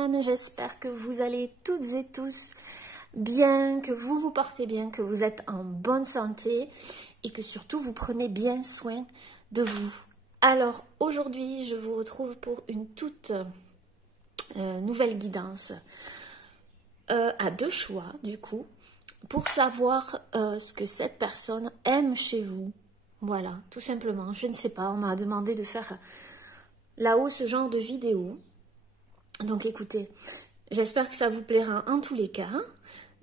chamans, j'espère que vous allez toutes et tous bien, que vous vous portez bien, que vous êtes en bonne santé et que surtout vous prenez bien soin de vous. Alors aujourd'hui, je vous retrouve pour une toute nouvelle guidance à deux choix du coup, pour savoir ce que cette personne aime chez vous. Voilà, tout simplement, je ne sais pas, on m'a demandé de faire là-haut ce genre de vidéo. Donc écoutez, j'espère que ça vous plaira en tous les cas.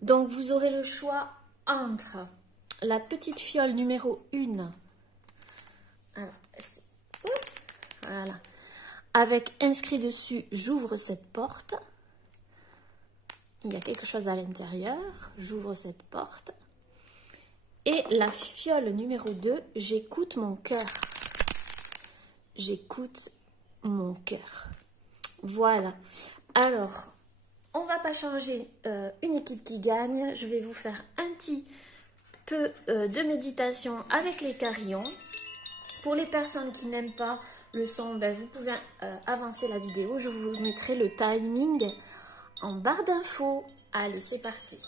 Donc vous aurez le choix entre la petite fiole numéro 1. Alors, voilà. Avec inscrit dessus « J'ouvre cette porte ». Il y a quelque chose à l'intérieur. J'ouvre cette porte. Et la fiole numéro 2, « J'écoute mon cœur ». J'écoute mon cœur. Voilà. Alors, on va pas changer une équipe qui gagne. Je vais vous faire un petit peu de méditation avec les carillons. Pour les personnes qui n'aiment pas le son, ben, vous pouvez avancer la vidéo. Je vous mettrai le timing en barre d'infos. Allez, c'est parti.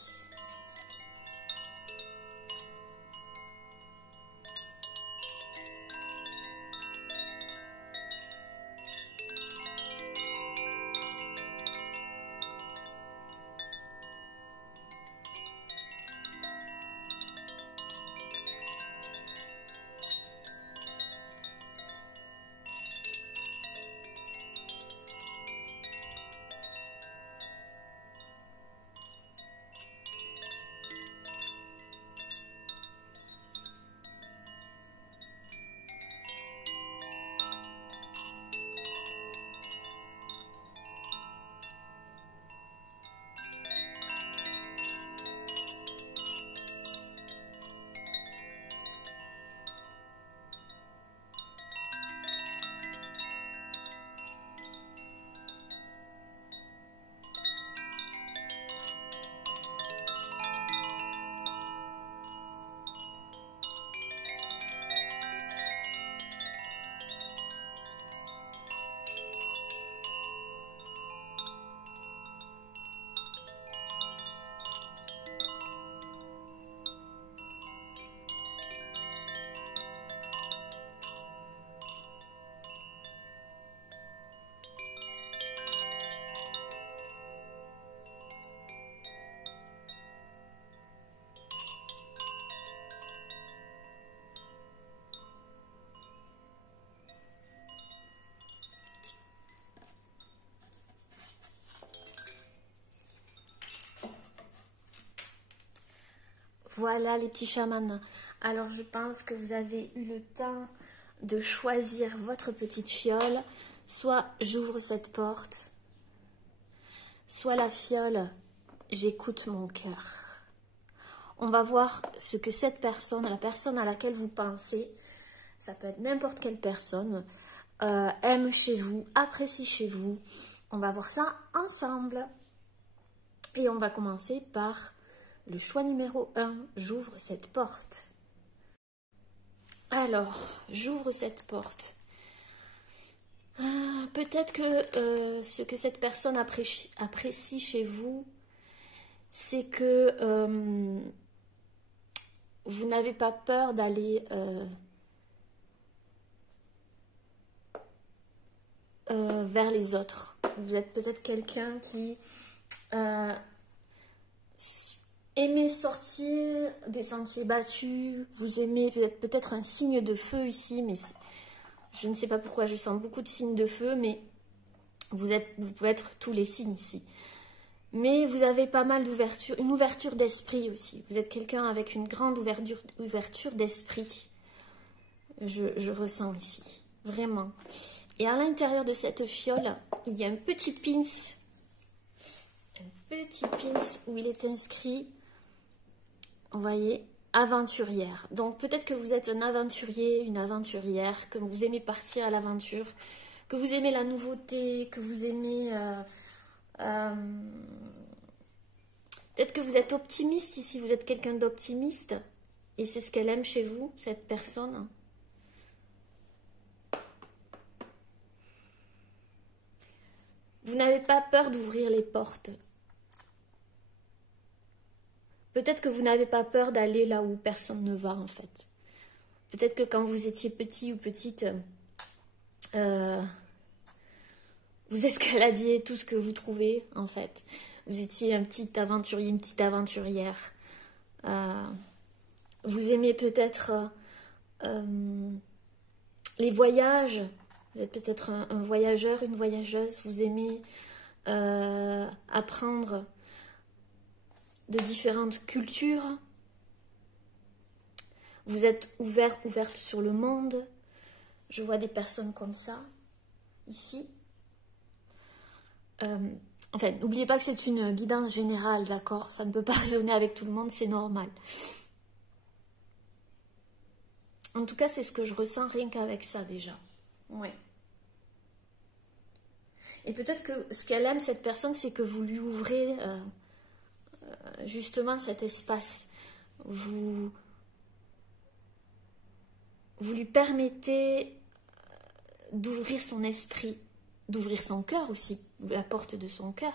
Voilà les petits chamans. Alors je pense que vous avez eu le temps de choisir votre petite fiole. Soit j'ouvre cette porte, soit la fiole, j'écoute mon cœur. On va voir ce que cette personne, la personne à laquelle vous pensez, ça peut être n'importe quelle personne, aime chez vous, apprécie chez vous. On va voir ça ensemble. Et on va commencer par le choix numéro 1, j'ouvre cette porte. Alors, j'ouvre cette porte. Peut-être que ce que cette personne apprécie chez vous, c'est que vous n'avez pas peur d'aller vers les autres. Vous êtes peut-être quelqu'un qui aimez sortir des sentiers battus, vous aimez, vous êtes peut-être un signe de feu ici, mais je ne sais pas pourquoi je sens beaucoup de signes de feu, mais vous pouvez être tous les signes ici. Mais vous avez pas mal d'ouverture, une ouverture d'esprit aussi. Vous êtes quelqu'un avec une grande ouverture d'esprit. Je ressens ici, vraiment. Et à l'intérieur de cette fiole, il y a un petit pins. Un petit pins où il est inscrit, vous voyez, aventurière. Donc peut-être que vous êtes un aventurier, une aventurière, que vous aimez partir à l'aventure, que vous aimez la nouveauté, que vous aimez... peut-être que vous êtes optimiste ici, vous êtes quelqu'un d'optimiste et c'est ce qu'elle aime chez vous, cette personne. Vous n'avez pas peur d'ouvrir les portes. Peut-être que vous n'avez pas peur d'aller là où personne ne va en fait. Peut-être que quand vous étiez petit ou petite, vous escaladiez tout ce que vous trouvez en fait. Vous étiez un petit aventurier, une petite aventurière. Vous aimez peut-être les voyages. Vous êtes peut-être un voyageur, une voyageuse. Vous aimez apprendre de différentes cultures. Vous êtes ouverte sur le monde. Je vois des personnes comme ça, ici. Enfin, n'oubliez pas que c'est une guidance générale, d'accord? Ça ne peut pas résonner avec tout le monde, c'est normal. En tout cas, c'est ce que je ressens rien qu'avec ça, déjà. Ouais. Et peut-être que ce qu'elle aime, cette personne, c'est que vous lui ouvrez justement cet espace. Vous lui permettez d'ouvrir son esprit, d'ouvrir son cœur aussi, la porte de son cœur.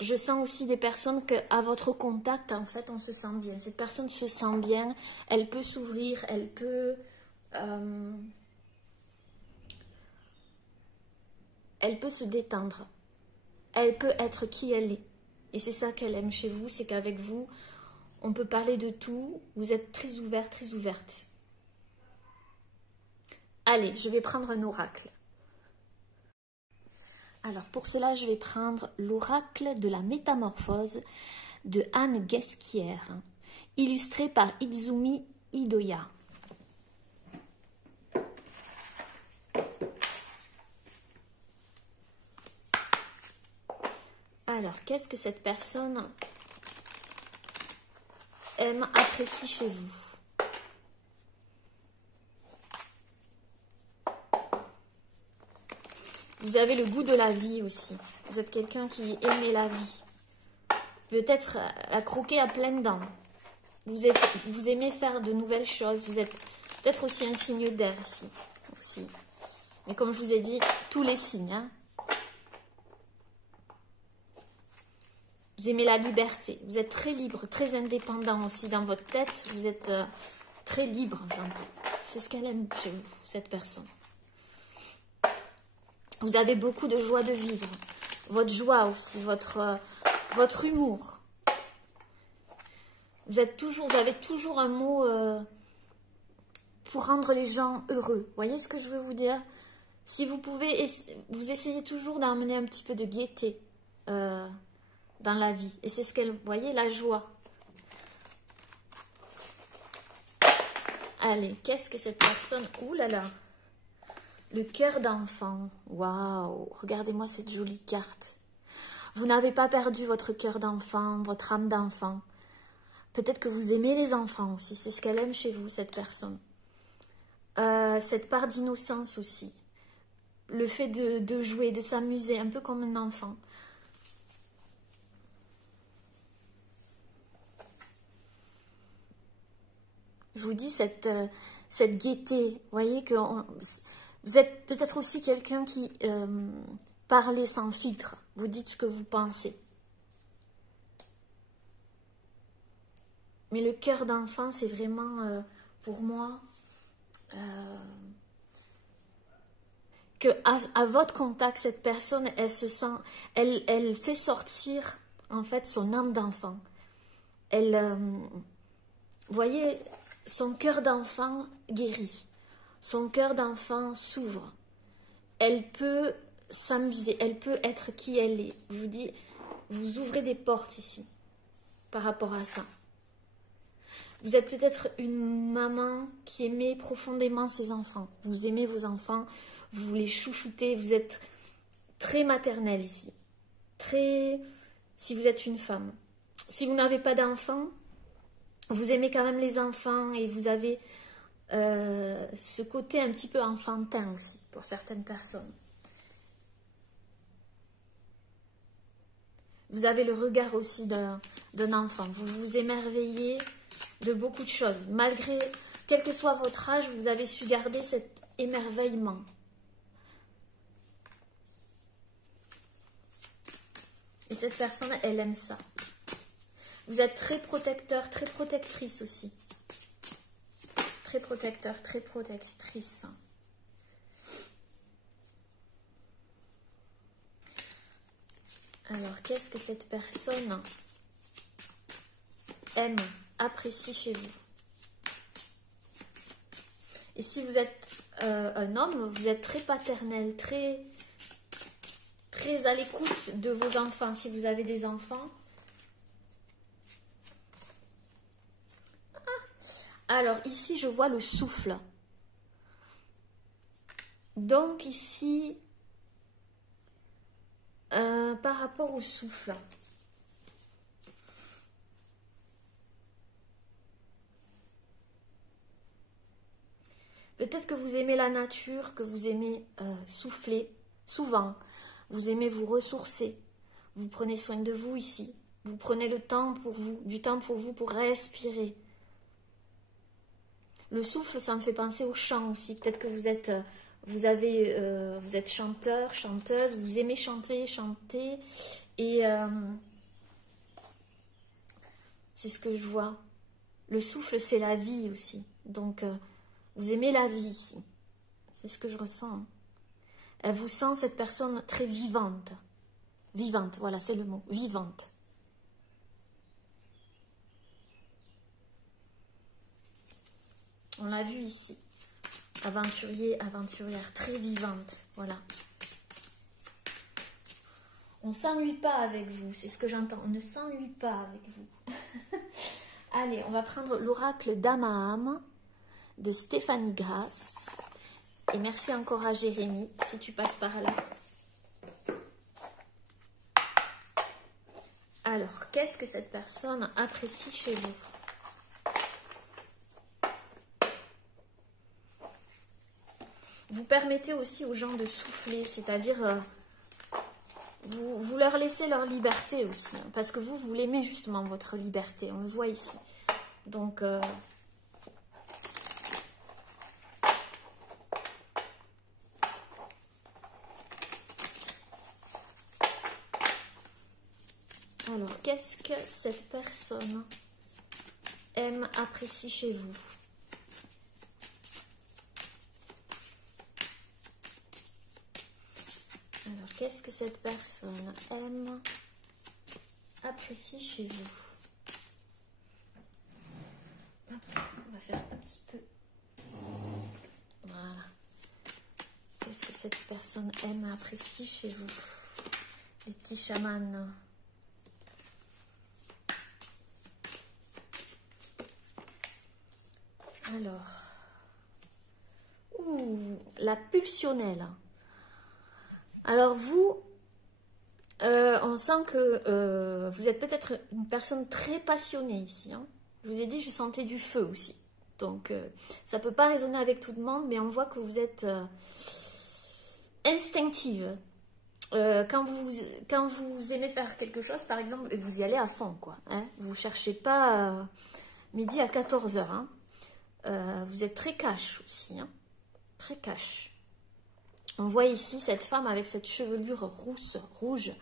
Je sens aussi des personnes qu'à votre contact, en fait, on se sent bien. Cette personne se sent bien, elle peut s'ouvrir, elle peut se détendre. Elle peut être qui elle est. Et c'est ça qu'elle aime chez vous, c'est qu'avec vous, on peut parler de tout. Vous êtes très ouvert, très ouverte. Allez, je vais prendre un oracle. Alors, pour cela, je vais prendre l'oracle de la métamorphose de Anne Guesquière, illustré par Izumi Idoya. Alors, qu'est-ce que cette personne aime, apprécie chez vous? Vous avez le goût de la vie aussi. Vous êtes quelqu'un qui aimait la vie. Peut-être à croquer à pleines dents. Vous aimez faire de nouvelles choses. Vous êtes peut-être aussi un signe d'air ici. Aussi. Mais comme je vous ai dit, tous les signes. Hein. Vous aimez la liberté. Vous êtes très libre, très indépendant aussi dans votre tête. Vous êtes très libre, j'entends. C'est ce qu'elle aime chez vous, cette personne. Vous avez beaucoup de joie de vivre. Votre joie aussi, votre humour. Vous avez toujours un mot pour rendre les gens heureux. Vous voyez ce que je veux vous dire? Si vous pouvez, vous essayez toujours d'amener un petit peu de gaieté dans la vie. Et c'est ce qu'elle, vous voyez, la joie. Allez, qu'est-ce que cette personne... Ouh là là! Le cœur d'enfant. Waouh! Regardez-moi cette jolie carte. Vous n'avez pas perdu votre cœur d'enfant, votre âme d'enfant. Peut-être que vous aimez les enfants aussi. C'est ce qu'elle aime chez vous, cette personne. Cette part d'innocence aussi. Le fait de jouer, de s'amuser, un peu comme un enfant. Je vous dis, cette gaieté, vous voyez que vous êtes peut-être aussi quelqu'un qui parle sans filtre. Vous dites ce que vous pensez. Mais le cœur d'enfant, c'est vraiment, pour moi, que à votre contact, cette personne, elle se sent, elle fait sortir, en fait, son âme d'enfant. Elle, vous voyez, son cœur d'enfant guérit. Son cœur d'enfant s'ouvre. Elle peut s'amuser, elle peut être qui elle est. Je vous dis, vous ouvrez des portes ici, par rapport à ça. Vous êtes peut-être une maman qui aimait profondément ses enfants. Vous aimez vos enfants, vous les chouchoutez, vous êtes très maternelle ici. Très, si vous êtes une femme. Si vous n'avez pas d'enfants, vous aimez quand même les enfants et vous avez ce côté un petit peu enfantin aussi pour certaines personnes. Vous avez le regard aussi d'un enfant. Vous vous émerveillez de beaucoup de choses. Malgré quel que soit votre âge, vous avez su garder cet émerveillement. Et cette personne, elle aime ça. Vous êtes très protecteur, très protectrice aussi. Très protecteur, très protectrice. Alors, qu'est-ce que cette personne aime, apprécie chez vous? Et si vous êtes un homme, vous êtes très paternel, très à l'écoute de vos enfants, si vous avez des enfants. Alors, ici, je vois le souffle. Donc, ici, par rapport au souffle, peut-être que vous aimez la nature, que vous aimez souffler, souvent. Vous aimez vous ressourcer. Vous prenez soin de vous ici. Vous prenez le temps pour vous, du temps pour vous, pour respirer. Le souffle, ça me fait penser au chant aussi. Peut-être que vous êtes chanteur, chanteuse, vous aimez chanter. Et c'est ce que je vois. Le souffle, c'est la vie aussi. Donc, vous aimez la vie ici. C'est ce que je ressens. Elle vous sent, cette personne, très vivante. Vivante, voilà, c'est le mot. Vivante. On l'a vu ici. Aventurier, aventurière, très vivante. Voilà. On ne s'ennuie pas avec vous, c'est ce que j'entends. On ne s'ennuie pas avec vous. Allez, on va prendre l'oracle d'âme à âme de Stéphanie Grasse. Et merci encore à Jérémy, si tu passes par là. Alors, qu'est-ce que cette personne apprécie chez vous? Vous permettez aussi aux gens de souffler, c'est-à-dire vous leur laissez leur liberté aussi. Hein, parce que vous l'aimez justement, votre liberté, on le voit ici. Donc, alors, qu'est-ce que cette personne aime, apprécie chez vous? Alors, qu'est-ce que cette personne aime, apprécie chez vous? On va faire un petit peu. Voilà. Qu'est-ce que cette personne aime, apprécie chez vous? Les petits chamans. Alors, la pulsionnelle. Alors vous, on sent que vous êtes peut-être une personne très passionnée ici. Hein. Je vous ai dit, je sentais du feu aussi. Donc, ça ne peut pas résonner avec tout le monde, mais on voit que vous êtes instinctive. Quand vous aimez faire quelque chose, par exemple, vous y allez à fond, quoi. Hein. Vous ne cherchez pas midi à 14 h. Hein. Vous êtes très cash aussi, hein. Très cash. On voit ici cette femme avec cette chevelure rouge.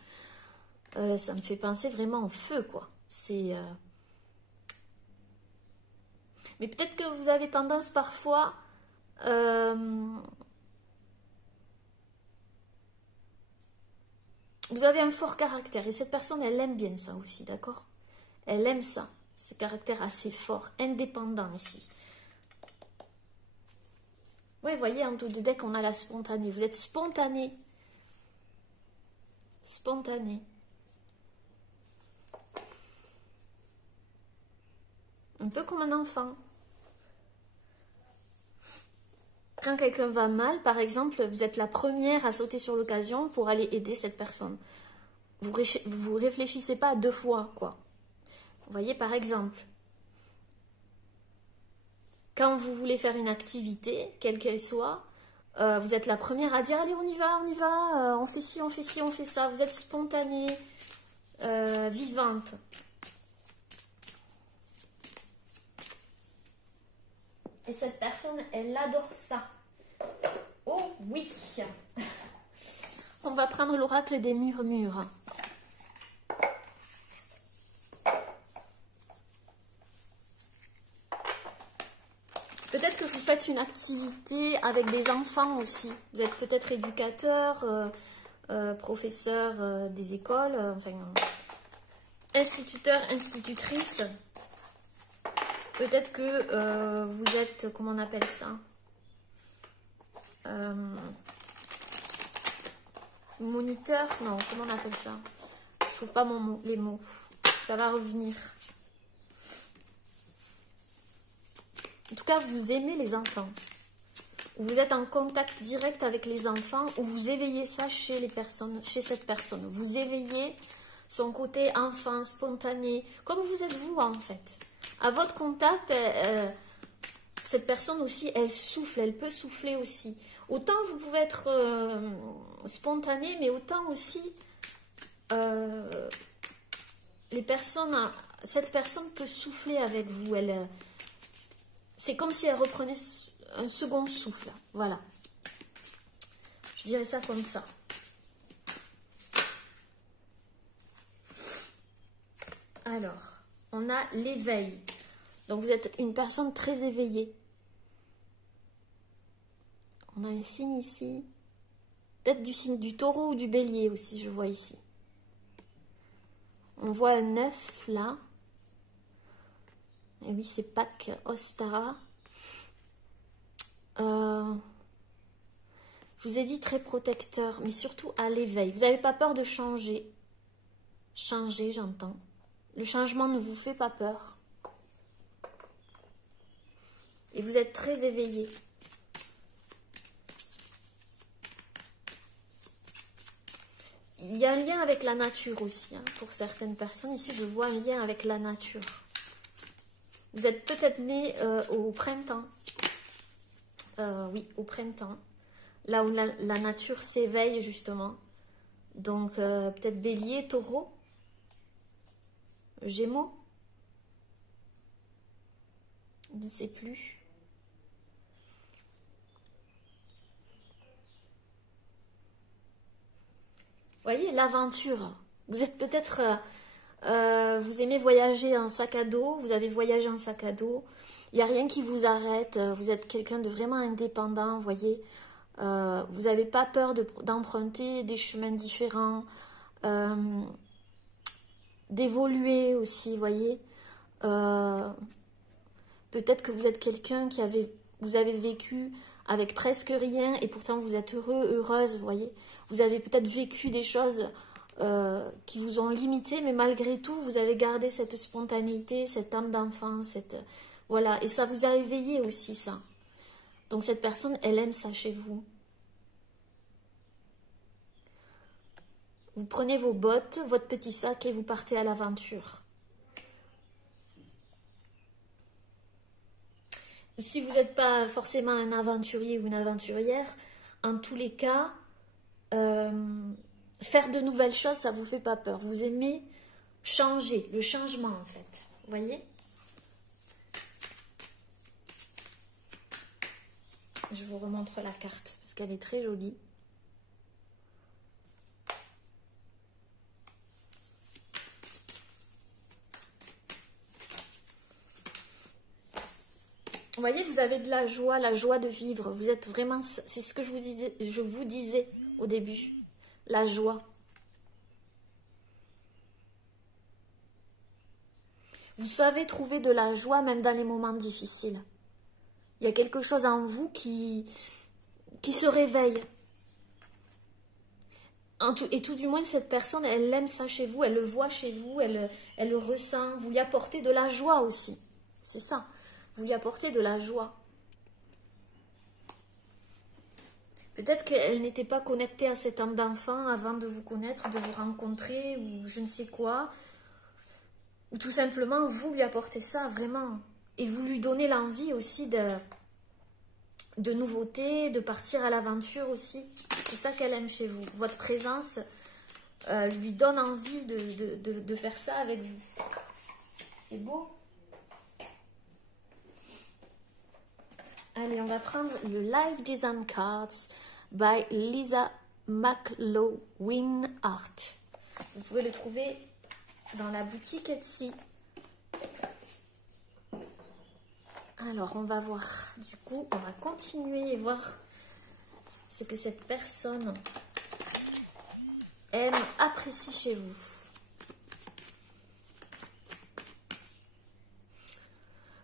Ça me fait penser vraiment au feu, quoi. C'est... Mais peut-être que vous avez tendance parfois... Vous avez un fort caractère. Et cette personne, elle aime bien ça aussi, d'accord? Elle aime ça. Ce caractère assez fort, indépendant ici. Oui, vous voyez, en tout de deck, on a la spontanée. Vous êtes spontané. Spontané. Un peu comme un enfant. Quand quelqu'un va mal, par exemple, vous êtes la première à sauter sur l'occasion pour aller aider cette personne. Vous réfléchissez pas 2 fois, quoi. Vous voyez, par exemple, quand vous voulez faire une activité, quelle qu'elle soit, vous êtes la première à dire « Allez, on y va, on fait ci, on fait ci, on fait ça ». Vous êtes spontanée, vivante. Et cette personne, elle adore ça. Oh oui. On va prendre l'oracle des murmures. Peut-être que vous faites une activité avec des enfants aussi. Vous êtes peut-être éducateur, professeur des écoles, enfin, instituteur, institutrice. Peut-être que vous êtes, comment on appelle ça, moniteur, non, comment on appelle ça? Je ne trouve pas les mots. Ça va revenir. En tout cas, vous aimez les enfants. Vous êtes en contact direct avec les enfants ou vous éveillez ça chez les personnes, chez cette personne. Vous éveillez son côté enfant, spontané, comme vous êtes vous en fait. À votre contact, cette personne aussi, elle souffle, elle peut souffler aussi. Autant vous pouvez être spontané, mais autant aussi cette personne peut souffler avec vous. C'est comme si elle reprenait un second souffle. Voilà. Je dirais ça comme ça. Alors, on a l'éveil. Donc, vous êtes une personne très éveillée. On a un signe ici. Peut-être du signe du taureau ou du bélier aussi, je vois ici. On voit un 9 là. Et oui, c'est Pâques Ostara. Je vous ai dit très protecteur, mais surtout à l'éveil. Vous n'avez pas peur de changer. Changer, j'entends. Le changement ne vous fait pas peur. Et vous êtes très éveillé. Il y a un lien avec la nature aussi. Hein, pour certaines personnes, ici, je vois un lien avec la nature. Vous êtes peut-être né au printemps. Oui, au printemps. Là où la nature s'éveille, justement. Donc, peut-être bélier, taureau, gémeaux. Je ne sais plus. Vous voyez, l'aventure. Vous êtes peut-être... vous aimez voyager en sac à dos. Vous avez voyagé en sac à dos. Il n'y a rien qui vous arrête. Vous êtes quelqu'un de vraiment indépendant, vous voyez. Vous n'avez pas peur d'emprunter des chemins différents. D'évoluer aussi, vous voyez. Peut-être que vous êtes quelqu'un vous avez vécu avec presque rien et pourtant vous êtes heureux, heureuse, vous voyez. Vous avez peut-être vécu des choses qui vous ont limité, mais malgré tout, vous avez gardé cette spontanéité, cette âme d'enfant, voilà. Et ça vous a éveillé aussi, ça. Donc cette personne, elle aime ça chez vous. Vous prenez vos bottes, votre petit sac et vous partez à l'aventure. Si vous n'êtes pas forcément un aventurier ou une aventurière, en tous les cas, faire de nouvelles choses, ça ne vous fait pas peur. Vous aimez changer, le changement en fait. Vous voyez? Je vous remontre la carte parce qu'elle est très jolie. Vous voyez, vous avez de la joie de vivre. Vous êtes vraiment... C'est ce que je vous disais au début. La joie. Vous savez trouver de la joie même dans les moments difficiles. Il y a quelque chose en vous qui se réveille. Et tout du moins, cette personne, elle aime ça chez vous, elle le voit chez vous, elle le ressent. Vous lui apportez de la joie aussi. C'est ça. Vous lui apportez de la joie. Peut-être qu'elle n'était pas connectée à cette âme d'enfant avant de vous connaître, de vous rencontrer, ou je ne sais quoi. Ou tout simplement, vous lui apportez ça, vraiment. Et vous lui donnez l'envie aussi de nouveautés, de partir à l'aventure aussi. C'est ça qu'elle aime chez vous. Votre présence lui donne envie de faire ça avec vous. C'est beau. Allez, on va prendre le Life Design Cards by Lisa McLaughlin Art. Vous pouvez le trouver dans la boutique Etsy. Alors, on va voir. Du coup, on va continuer et voir ce que cette personne aime, apprécie chez vous.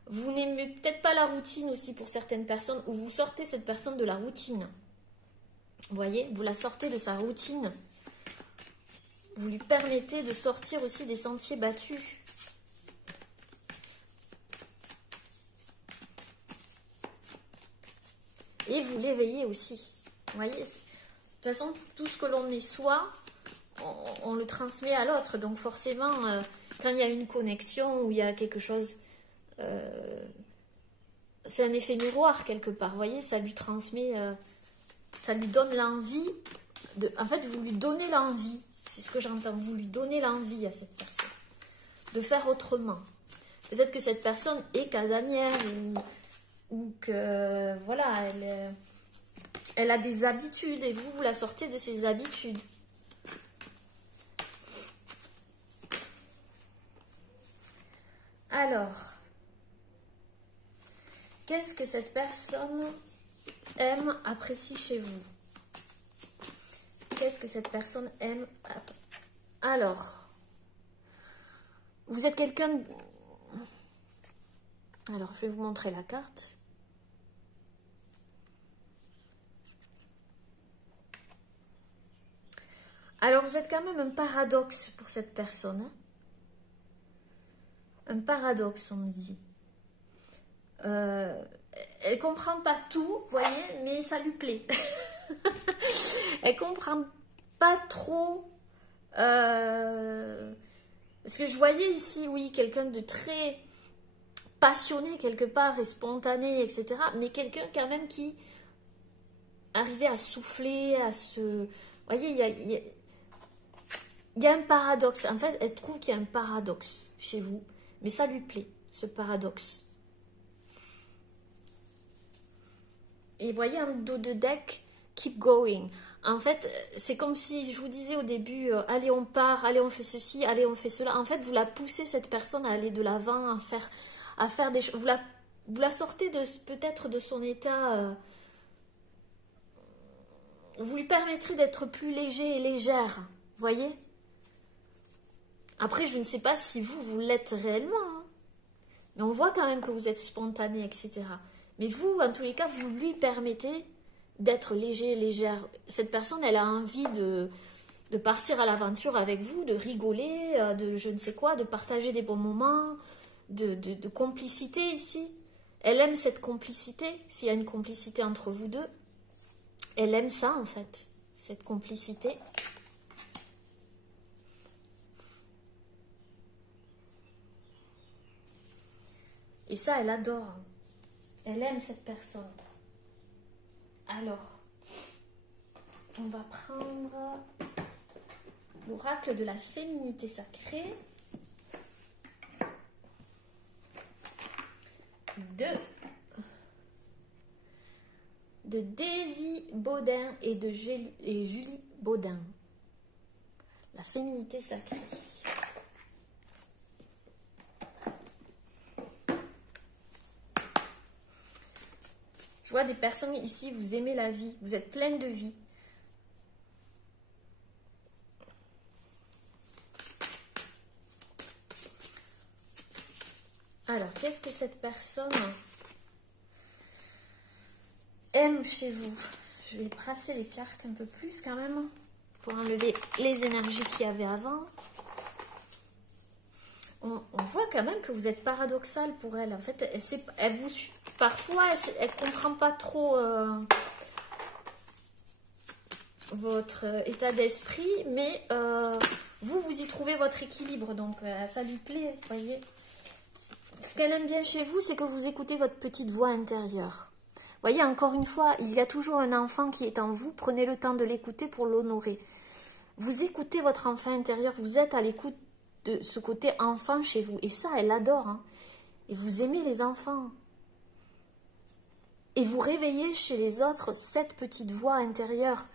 Vous n'aimez peut-être pas la routine aussi pour certaines personnes, ou vous sortez cette personne de la routine. Vous voyez, vous la sortez de sa routine. Vous lui permettez de sortir aussi des sentiers battus. Et vous l'éveillez aussi. Vous voyez, de toute façon, tout ce que l'on est soi, on le transmet à l'autre. Donc forcément, quand il y a une connexion ou il y a quelque chose... c'est un effet miroir quelque part, vous voyez, ça lui transmet, ça lui donne l'envie, en fait vous lui donnez l'envie, c'est ce que j'entends, vous lui donnez l'envie à cette personne, de faire autrement. Peut-être que cette personne est casanière ou que, voilà, elle a des habitudes et vous la sortez de ses habitudes. Alors... qu'est-ce que cette personne aime, apprécie chez vous? Qu'est-ce que cette personne aime? Alors, vous êtes quelqu'un... Alors, je vais vous montrer la carte. Alors, vous êtes quand même un paradoxe pour cette personne. Hein? Un paradoxe, on me dit. Elle comprend pas tout, vous voyez, mais ça lui plaît. Elle comprend pas trop. Parce que je voyais ici, oui, quelqu'un de très passionné quelque part et spontané, etc. Mais quelqu'un quand même qui arrivait à souffler, à se... Vous voyez, il y a un paradoxe. En fait, elle trouve qu'il y a un paradoxe chez vous, mais ça lui plaît, ce paradoxe. Et vous voyez un dos de deck, keep going. En fait, c'est comme si je vous disais au début, allez on part, allez on fait ceci, allez on fait cela. En fait, vous la poussez cette personne à aller de l'avant, à faire des choses. Vous la sortez peut-être de son état. Vous lui permettrez d'être plus léger et légère. Vous voyez? Après, je ne sais pas si vous l'êtes réellement. Hein. Mais on voit quand même que vous êtes spontané, etc. Mais vous, en tous les cas, vous lui permettez d'être léger, légère. Cette personne, elle a envie de partir à l'aventure avec vous, de rigoler, de je ne sais quoi, de partager des bons moments, de complicité ici. Elle aime cette complicité, s'il y a une complicité entre vous deux. Elle aime ça, en fait, cette complicité. Et ça, elle adore. Elle aime cette personne. Alors, on va prendre l'oracle de la féminité sacrée. De Daisy Baudin et de Julie Baudin. La féminité sacrée. Je vois des personnes ici, vous aimez la vie, vous êtes pleine de vie. Alors, qu'est-ce que cette personne aime chez vous? Je vais brasser les cartes un peu plus quand même, pour enlever les énergies qu'il y avait avant. On voit quand même que vous êtes paradoxal pour elle. En fait, parfois, elle ne comprend pas trop votre état d'esprit, mais vous y trouvez votre équilibre, donc ça lui plaît, vous voyez. Ce qu'elle aime bien chez vous, c'est que vous écoutez votre petite voix intérieure. Vous voyez, encore une fois, il y a toujours un enfant qui est en vous, prenez le temps de l'écouter pour l'honorer. Vous écoutez votre enfant intérieur, vous êtes à l'écoute de ce côté enfant chez vous. Et ça, elle adore. Hein. Et vous aimez les enfants. Et vous réveillez chez les autres cette petite voix intérieure,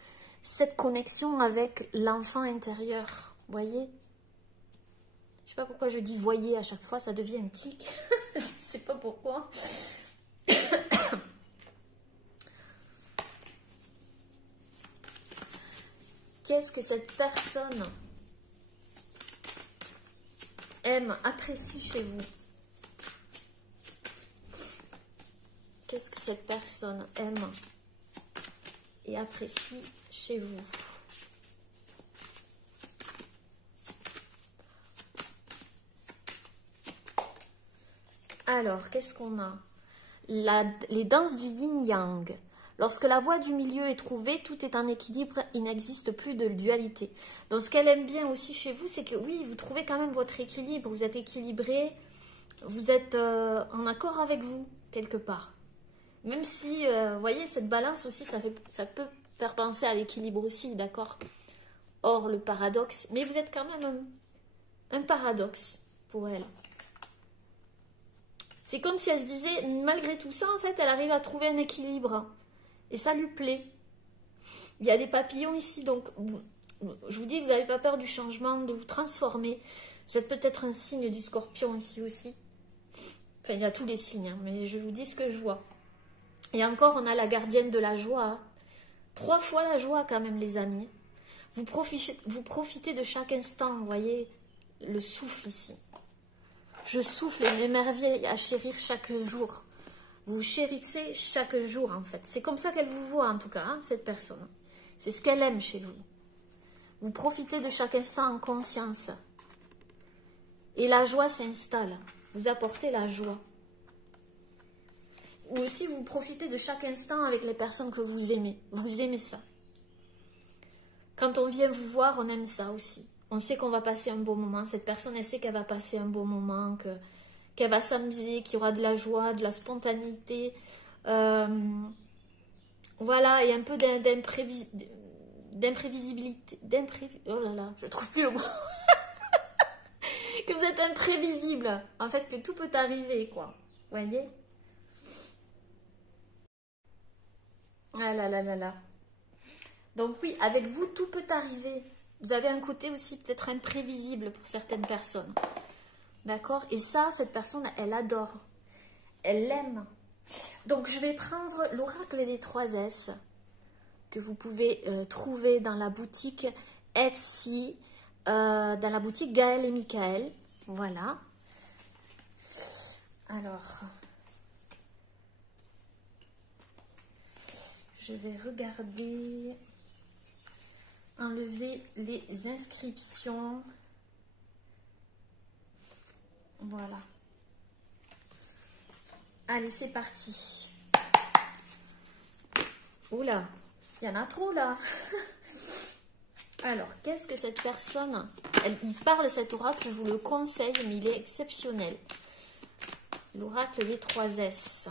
cette connexion avec l'enfant intérieur. Voyez? Je sais pas pourquoi je dis voyez à chaque fois, ça devient un tic. Je sais pas pourquoi. Qu'est-ce que cette personne aime, apprécie chez vous? Qu'est-ce que cette personne aime et apprécie chez vous? Alors, qu'est-ce qu'on a? Les danses du yin-yang. Lorsque la voie du milieu est trouvée, tout est en équilibre, il n'existe plus de dualité. Donc, ce qu'elle aime bien aussi chez vous, c'est que oui, vous trouvez quand même votre équilibre, vous êtes équilibré, vous êtes en accord avec vous, quelque part. Même si, vous voyez, cette balance aussi, ça peut faire penser à l'équilibre aussi, d'accord? Or, le paradoxe, mais vous êtes quand même un paradoxe pour elle. C'est comme si elle se disait, malgré tout ça, en fait, elle arrive à trouver un équilibre. Et ça lui plaît. Il y a des papillons ici, donc je vous dis, vous n'avez pas peur du changement, de vous transformer. Vous êtes peut-être un signe du scorpion ici aussi. Enfin, il y a tous les signes, hein, mais je vous dis ce que je vois. Et encore, on a la gardienne de la joie. Hein. 3 fois la joie quand même, les amis. Vous profitez de chaque instant, vous voyez, le souffle ici. Je souffle et m'émerveille à chérir chaque jour. Vous chérissez chaque jour, en fait. C'est comme ça qu'elle vous voit, en tout cas, hein, cette personne. C'est ce qu'elle aime chez vous. Vous profitez de chaque instant en conscience. Et la joie s'installe. Vous apportez la joie. Ou aussi, vous profitez de chaque instant avec les personnes que vous aimez. Vous aimez ça. Quand on vient vous voir, on aime ça aussi. On sait qu'on va passer un bon moment. Cette personne, elle sait qu'elle va passer un bon moment, qu'elle va s'amuser, qu'il y aura de la joie, de la spontanéité. Voilà, et un peu d'imprévisibilité. Oh là là, je trouve plus le mot. Que vous êtes imprévisible. En fait, que tout peut arriver, quoi. Vous voyez? Ah là là là là. Donc oui, avec vous, tout peut arriver. Vous avez un côté aussi peut-être imprévisible pour certaines personnes. D'accord? Et ça, cette personne, elle adore. Elle l'aime. Donc, je vais prendre l'oracle des 3 S que vous pouvez trouver dans la boutique Etsy, dans la boutique Gaël et Michael. Voilà. Alors, je vais regarder, enlever les inscriptions. Voilà. Allez, c'est parti. Oula, il y en a trop là. Alors, qu'est-ce que cette personne... il parle cet oracle, je vous le conseille, mais il est exceptionnel. L'oracle des 3 S.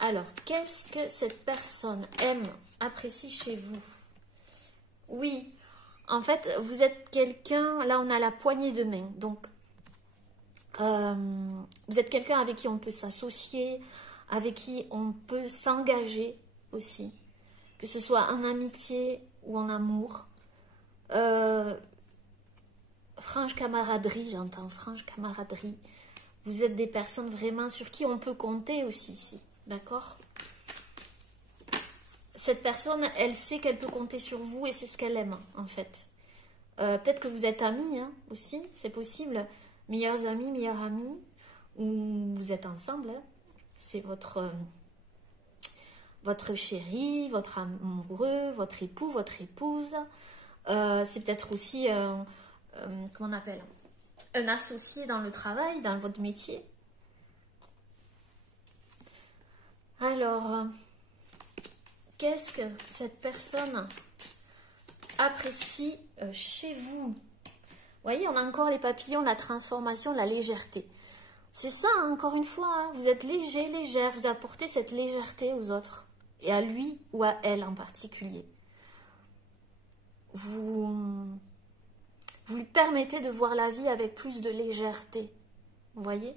Alors, qu'est-ce que cette personne aime, apprécie chez vous? Oui, en fait, vous êtes quelqu'un... Là, on a la poignée de main. Donc, vous êtes quelqu'un avec qui on peut s'associer, avec qui on peut s'engager aussi, que ce soit en amitié ou en amour. Franche camaraderie, j'entends, franche camaraderie. Vous êtes des personnes vraiment sur qui on peut compter aussi ici, d'accord? Cette personne, elle sait qu'elle peut compter sur vous et c'est ce qu'elle aime en fait. Peut-être que vous êtes amis hein, aussi, c'est possible. Meilleurs amis, meilleures amies, ou vous êtes ensemble, hein. C'est votre chéri, votre amoureux, votre époux, votre épouse. C'est peut-être aussi, comment on appelle, un associé dans le travail, dans votre métier. Alors, qu'est-ce que cette personne apprécie chez vous? Vous voyez, on a encore les papillons, la transformation, la légèreté. C'est ça, hein, encore une fois, hein, vous êtes léger, légère, vous apportez cette légèreté aux autres, et à lui ou à elle en particulier. Vous lui permettez de voir la vie avec plus de légèreté, vous voyez?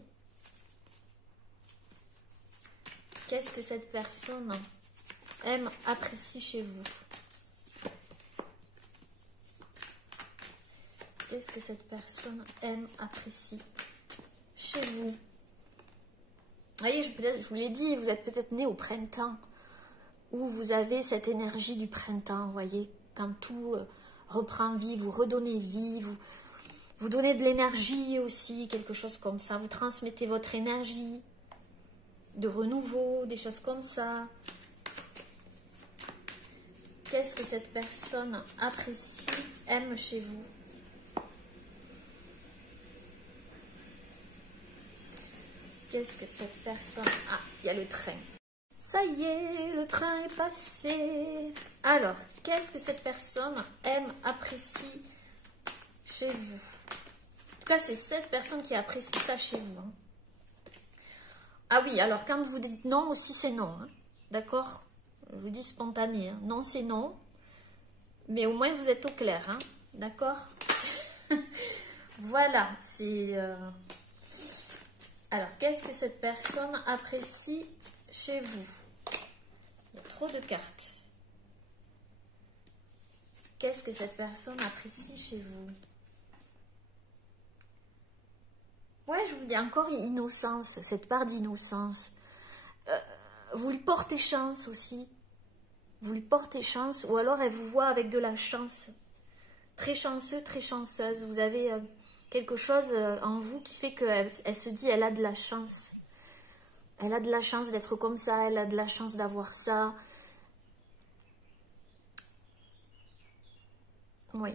qu'est-ce que cette personne aime, apprécie chez vous? Qu'est-ce que cette personne aime, apprécie chez vous? Vous voyez, je vous l'ai dit, vous êtes peut-être né au printemps, où vous avez cette énergie du printemps, vous voyez, quand tout reprend vie, vous redonnez vie, vous donnez de l'énergie aussi, quelque chose comme ça, vous transmettez votre énergie de renouveau, des choses comme ça. Qu'est-ce que cette personne apprécie, aime chez vous? Qu'est-ce que cette personne... Ah, il y a le train. Ça y est, le train est passé. Alors, qu'est-ce que cette personne aime, apprécie chez vous? En tout cas, c'est cette personne qui apprécie ça chez vous. Hein. Ah oui, alors quand vous dites non aussi, c'est non. Hein. D'accord? Je vous dis spontané. Hein. Non, c'est non. Mais au moins, vous êtes au clair. Hein. D'accord? Voilà, c'est... Alors, qu'est-ce que cette personne apprécie chez vous? Il y a trop de cartes. Qu'est-ce que cette personne apprécie chez vous? Ouais, je vous dis encore innocence, cette part d'innocence. Vous lui portez chance aussi. Vous lui portez chance, ou alors elle vous voit avec de la chance. Très chanceux, très chanceuse. Vous avez quelque chose en vous qui fait qu'elle se dit, elle a de la chance. Elle a de la chance d'être comme ça, elle a de la chance d'avoir ça. Oui.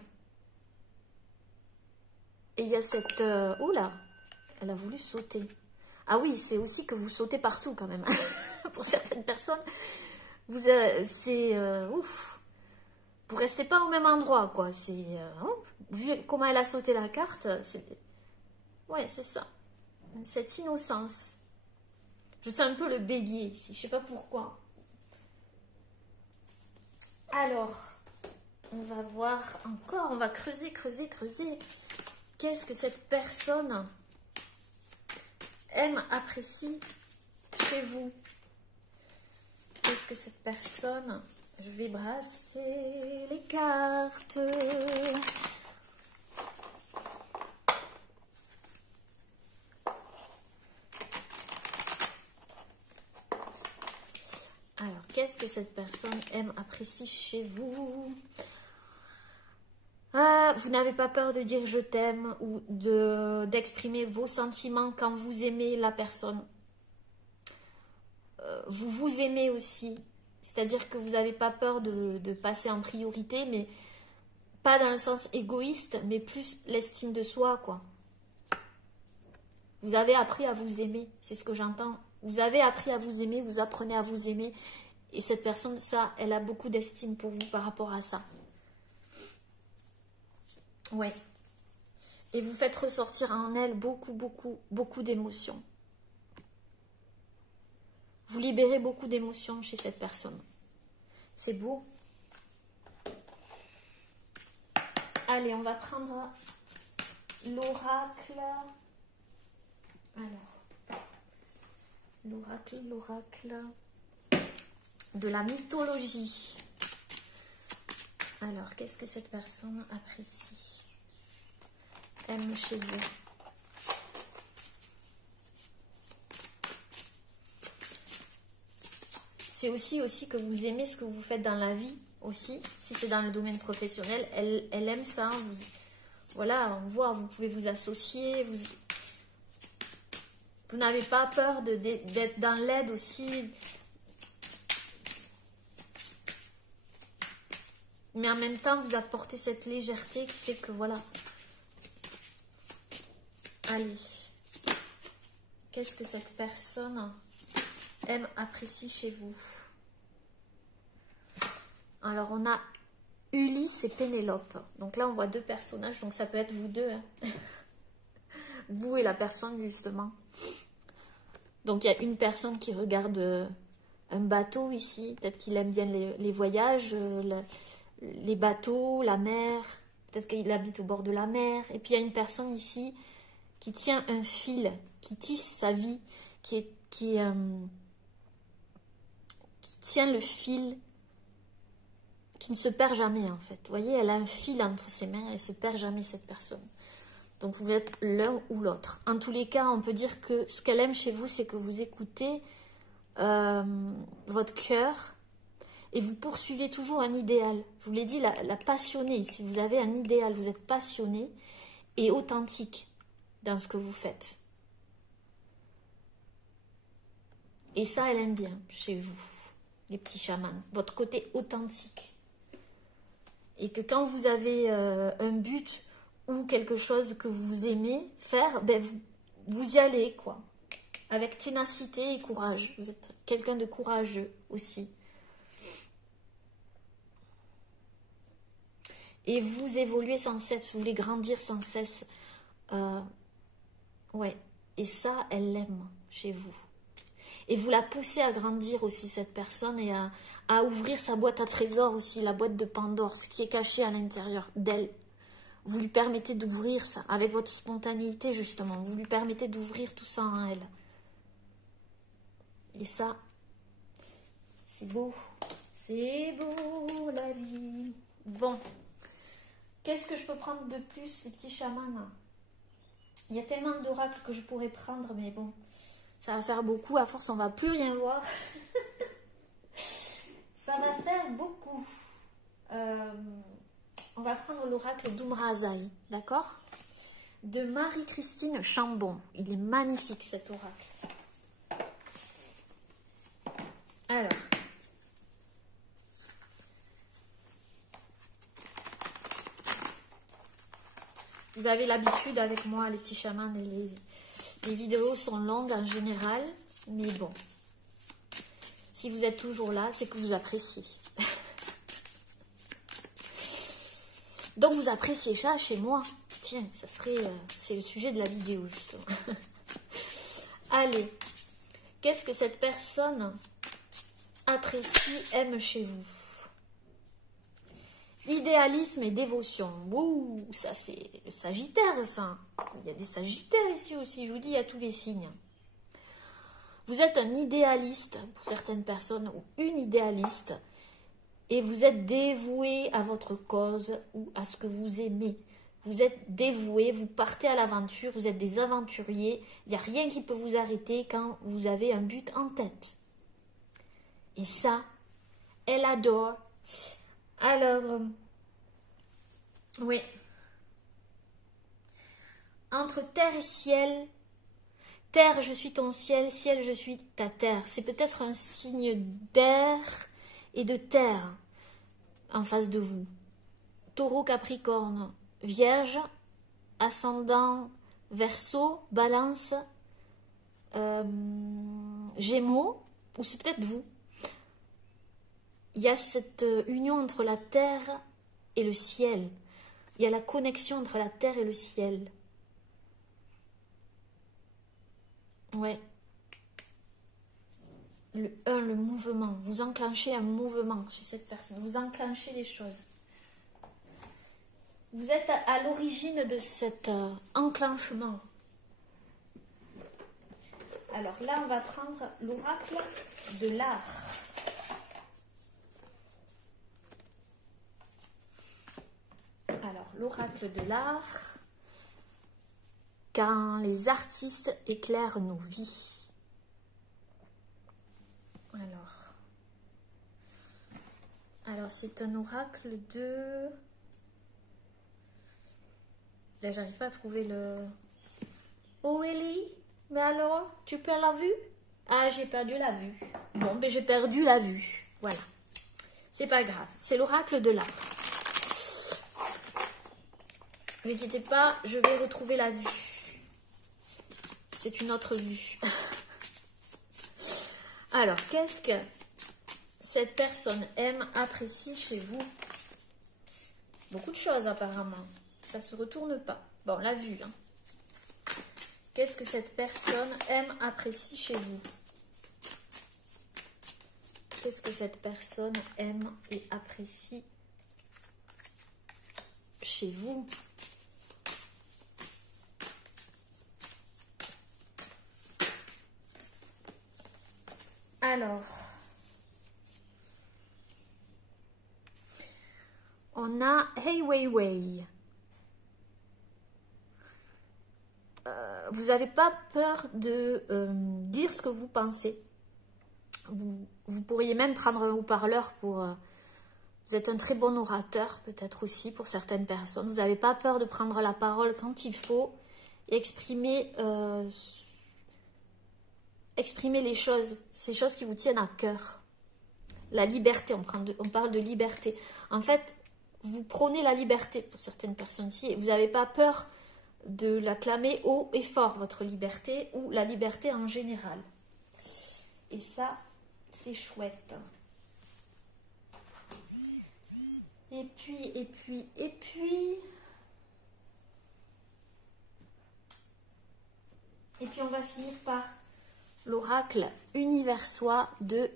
Et il y a cette... Oula, elle a voulu sauter. Ah oui, c'est aussi que vous sautez partout quand même. Pour certaines personnes, vous ouf. Vous restez pas au même endroit, quoi. C'est... vu comment elle a sauté la carte, c'est... Ouais, c'est ça. Cette innocence. Je sens un peu le bélier ici, je sais pas pourquoi. Alors, on va voir encore, on va creuser, creuser, creuser. Qu'est-ce que cette personne aime, apprécie chez vous? Qu'est-ce que cette personne... Je vais brasser les cartes. Alors, qu'est-ce que cette personne aime, apprécie chez vous? Ah, vous n'avez pas peur de dire je t'aime ou d'exprimer vos sentiments quand vous aimez la personne. Vous vous aimez aussi. C'est-à-dire que vous n'avez pas peur de passer en priorité, mais pas dans le sens égoïste, mais plus l'estime de soi, quoi. Vous avez appris à vous aimer, c'est ce que j'entends. Vous avez appris à vous aimer, vous apprenez à vous aimer. Et cette personne, ça, elle a beaucoup d'estime pour vous par rapport à ça. Ouais. Et vous faites ressortir en elle beaucoup, beaucoup, beaucoup d'émotions. Vous libérez beaucoup d'émotions chez cette personne. C'est beau. Allez, on va prendre l'oracle. Alors, l'oracle de la mythologie. Alors, qu'est-ce que cette personne apprécie, aime chez vous? C'est aussi que vous aimez ce que vous faites dans la vie aussi. Si c'est dans le domaine professionnel, elle aime ça. Voilà, on voit, vous pouvez vous associer. Vous n'avez pas peur d'être dans l'aide aussi. Mais en même temps, vous apportez cette légèreté qui fait que voilà. Allez. Qu'est-ce que cette personne aime, apprécie chez vous? Alors, on a Ulysse et Pénélope. Donc là, on voit deux personnages. Donc, ça peut être vous deux. Hein. Vous et la personne, justement. Donc, il y a une personne qui regarde un bateau ici. Peut-être qu'il aime bien les voyages, les bateaux, la mer. Peut-être qu'il habite au bord de la mer. Et puis, il y a une personne ici qui tient un fil, qui tisse sa vie, qui tient le fil qui ne se perd jamais en fait. Vous voyez, elle a un fil entre ses mains, elle ne se perd jamais cette personne. Donc vous êtes l'un ou l'autre. En tous les cas, on peut dire que ce qu'elle aime chez vous, c'est que vous écoutez votre cœur et vous poursuivez toujours un idéal. Je vous l'ai dit, la passionnée, si vous avez un idéal, vous êtes passionné et authentique dans ce que vous faites. Et ça, elle aime bien chez vous, les petits chamans, votre côté authentique. Et que quand vous avez un but ou quelque chose que vous aimez faire, ben vous y allez, quoi. Avec ténacité et courage. Vous êtes quelqu'un de courageux aussi. Et vous évoluez sans cesse, vous voulez grandir sans cesse. Ouais, et ça, elle l'aime chez vous. Et vous la poussez à grandir aussi, cette personne, et à ouvrir sa boîte à trésors aussi, la boîte de Pandore, ce qui est caché à l'intérieur d'elle. Vous lui permettez d'ouvrir ça, avec votre spontanéité justement. Vous lui permettez d'ouvrir tout ça en elle. Et ça, c'est beau. C'est beau la vie. Bon. Qu'est-ce que je peux prendre de plus, ces petits chamans? Il y a tellement d'oracles que je pourrais prendre, mais bon, ça va faire beaucoup. À force, on va plus rien voir. Ça va faire beaucoup. On va prendre l'oracle d'Umrazai, d'accord? De Marie-Christine Chambon. Il est magnifique, cet oracle. Alors. Vous avez l'habitude avec moi, les petits chamans, et les vidéos sont longues en général, mais bon. Si vous êtes toujours là, c'est que vous appréciez. Donc vous appréciez ça chez moi. Tiens, ça serait, c'est le sujet de la vidéo justement. Allez, qu'est-ce que cette personne apprécie, aime chez vous? Idéalisme et dévotion. Ouh, ça c'est le Sagittaire, ça. Il y a des Sagittaires ici aussi, je vous dis, il y a tous les signes. Vous êtes un idéaliste pour certaines personnes, ou une idéaliste, et vous êtes dévoué à votre cause ou à ce que vous aimez. Vous êtes dévoué, vous partez à l'aventure, vous êtes des aventuriers, il n'y a rien qui peut vous arrêter quand vous avez un but en tête. Et ça, elle adore. Alors, oui. Entre terre et ciel, terre, je suis ton ciel, ciel, je suis ta terre. C'est peut-être un signe d'air et de terre en face de vous. Taureau, Capricorne, Vierge, ascendant, Verseau, Balance, Gémeaux, ou c'est peut-être vous. Il y a cette union entre la terre et le ciel. Il y a la connexion entre la terre et le ciel. Ouais. Le mouvement. Vous enclenchez un mouvement chez cette personne. Vous enclenchez les choses. Vous êtes à l'origine de cet enclenchement. Alors là, on va prendre l'oracle de l'art. Alors, l'oracle de l'art, quand les artistes éclairent nos vies. Alors c'est un oracle de... Là, j'arrive pas à trouver le... Aurélie, mais alors, tu perds la vue? Ah, j'ai perdu la vue. Bon, ben j'ai perdu la vue. Voilà. C'est pas grave. C'est l'oracle de l'art. N'inquiétez pas, je vais retrouver la vue. C'est une autre vue. Alors, qu'est-ce que cette personne aime, apprécie chez vous? Beaucoup de choses apparemment. Ça se retourne pas. Bon, la vue. Hein. Qu'est-ce que cette personne aime, apprécie chez vous? Qu'est-ce que cette personne aime et apprécie chez vous? Alors, On a Hey Weiwei. Vous n'avez pas peur de dire ce que vous pensez. Vous pourriez même prendre un haut-parleur pour... vous êtes un très bon orateur, peut-être aussi pour certaines personnes. Vous n'avez pas peur de prendre la parole quand il faut et exprimer les choses, ces choses qui vous tiennent à cœur. La liberté, on parle de liberté. En fait, vous prônez la liberté pour certaines personnes ici. Et vous n'avez pas peur de l'acclamer haut et fort, votre liberté, ou la liberté en général. Et ça, c'est chouette. Et puis, on va finir par l'oracle universois de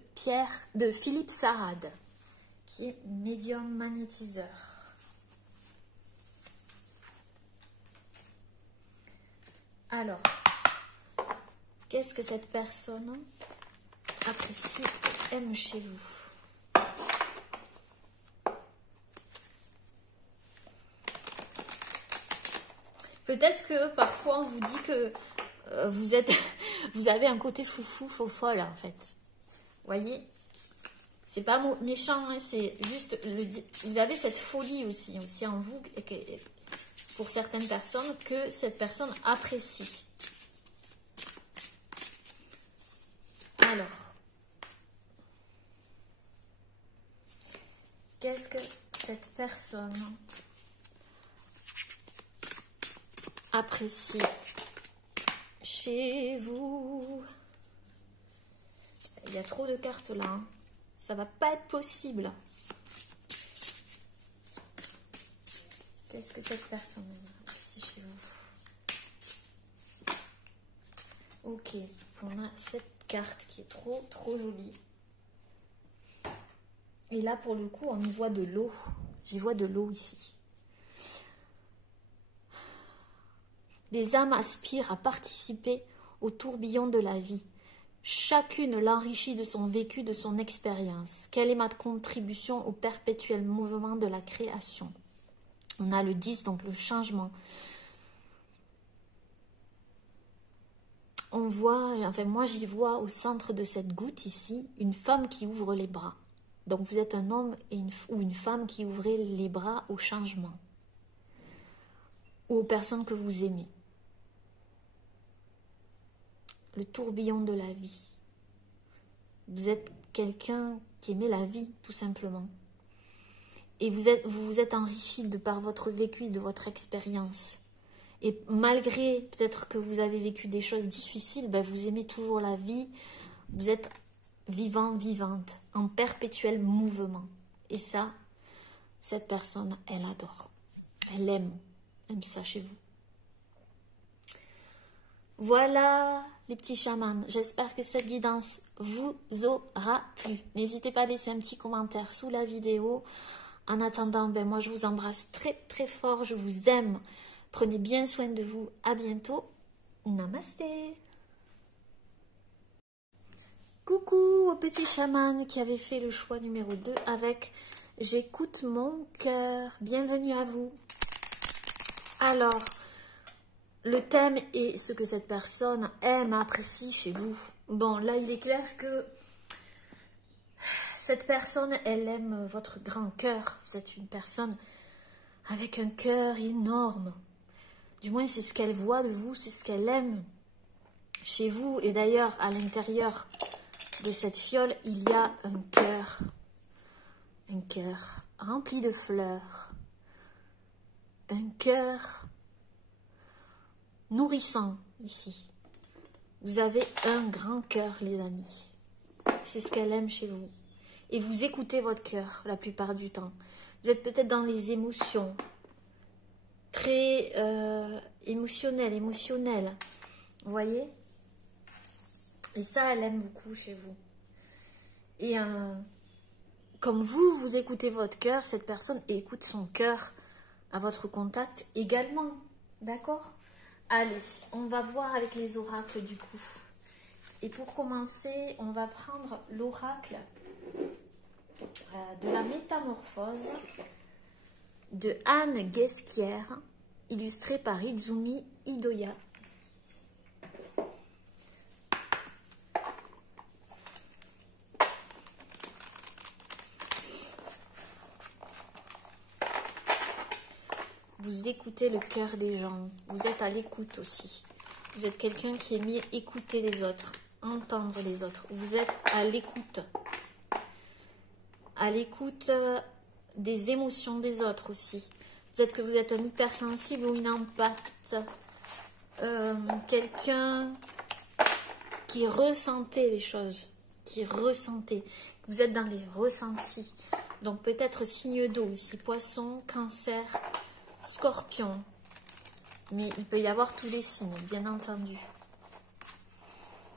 Philippe Sarade, qui est médium magnétiseur. Alors, qu'est-ce que cette personne apprécie et aime chez vous? Peut-être que parfois on vous dit que vous avez un côté foufou, faux folle en fait. Vous voyez? C'est pas méchant, hein, c'est juste, vous avez cette folie aussi en vous, pour certaines personnes, que cette personne apprécie. Alors, qu'est-ce que cette personne apprécie chez vous? Il y a trop de cartes là, hein. Ça va pas être possible. Qu'est-ce que cette personne apprécie chez vous? Ok, on a cette carte qui est trop jolie. Et là pour le coup on y voit de l'eau. J'y vois de l'eau ici. Les âmes aspirent à participer au tourbillon de la vie. Chacune l'enrichit de son vécu, de son expérience. Quelle est ma contribution au perpétuel mouvement de la création? On a le 10, donc le changement. On voit, enfin moi j'y vois au centre de cette goutte ici, une femme qui ouvre les bras. Donc vous êtes un homme ou une femme qui ouvrez les bras au changement. Ou aux personnes que vous aimez. Le tourbillon de la vie. Vous êtes quelqu'un qui aimait la vie, tout simplement. Et vous vous êtes enrichi de par votre vécu, de votre expérience. Et malgré peut-être que vous avez vécu des choses difficiles, ben vous aimez toujours la vie. Vous êtes vivant, vivante, en perpétuel mouvement. Et ça, cette personne, elle adore. Elle aime ça chez vous. Voilà les petits chamans, j'espère que cette guidance vous aura plu. N'hésitez pas à laisser un petit commentaire sous la vidéo. En attendant, ben moi je vous embrasse très fort, je vous aime. Prenez bien soin de vous, à bientôt. Namasté. Coucou aux petits chamans qui avaient fait le choix numéro 2 avec J'écoute mon cœur. Bienvenue à vous. Alors, le thème est ce que cette personne aime, apprécie chez vous. Bon, là, il est clair que cette personne, elle aime votre grand cœur. Vous êtes une personne avec un cœur énorme. Du moins, c'est ce qu'elle voit de vous, c'est ce qu'elle aime chez vous. Et d'ailleurs, à l'intérieur de cette fiole, il y a un cœur rempli de fleurs. Un cœur nourrissant ici. Vous avez un grand cœur, les amis. C'est ce qu'elle aime chez vous. Et vous écoutez votre cœur la plupart du temps. Vous êtes peut-être dans les émotions. Très émotionnelles. Vous voyez? Et ça, elle aime beaucoup chez vous. Et comme vous écoutez votre cœur, cette personne écoute son cœur à votre contact également. D'accord? Allez, on va voir avec les oracles du coup. Et pour commencer, on va prendre l'oracle de la métamorphose de Anne Guesquière, illustré par Izumi Idoya. Vous écoutez le cœur des gens, vous êtes à l'écoute aussi. Vous êtes quelqu'un qui aime écouter les autres, entendre les autres. Vous êtes à l'écoute des émotions des autres aussi. Peut-être que vous êtes un hypersensible ou une empathe, quelqu'un qui ressentait les choses, qui ressentait. Vous êtes dans les ressentis. Donc peut-être signe d'eau ici, poisson, cancer, scorpion. Mais il peut y avoir tous les signes, bien entendu.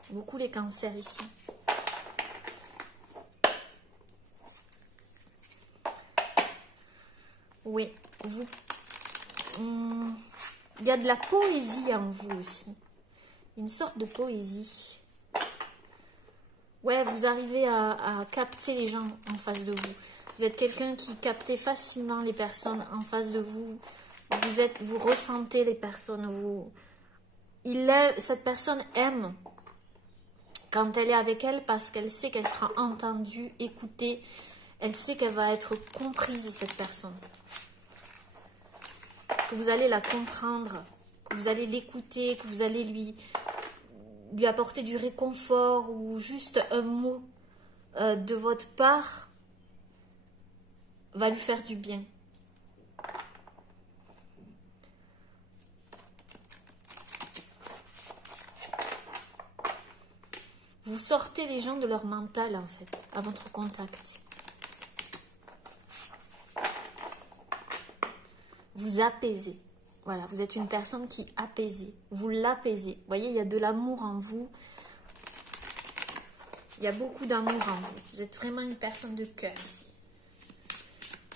Beaucoup les cancers ici. Oui, vous... il y a de la poésie en vous aussi. Une sorte de poésie. Ouais, vous arrivez à capter les gens en face de vous. Vous êtes quelqu'un qui capte facilement les personnes en face de vous. Vous ressentez les personnes. Cette personne aime quand elle est avec elle parce qu'elle sait qu'elle sera entendue, écoutée. Elle sait qu'elle va être comprise, cette personne. Que vous allez la comprendre, que vous allez l'écouter, que vous allez lui apporter du réconfort ou juste un mot de votre part va lui faire du bien. Vous sortez les gens de leur mental en fait, à votre contact. Vous apaisez. Voilà, vous êtes une personne qui apaise. Vous l'apaisez. Vous voyez, il y a de l'amour en vous. Il y a beaucoup d'amour en vous. Vous êtes vraiment une personne de cœur ici.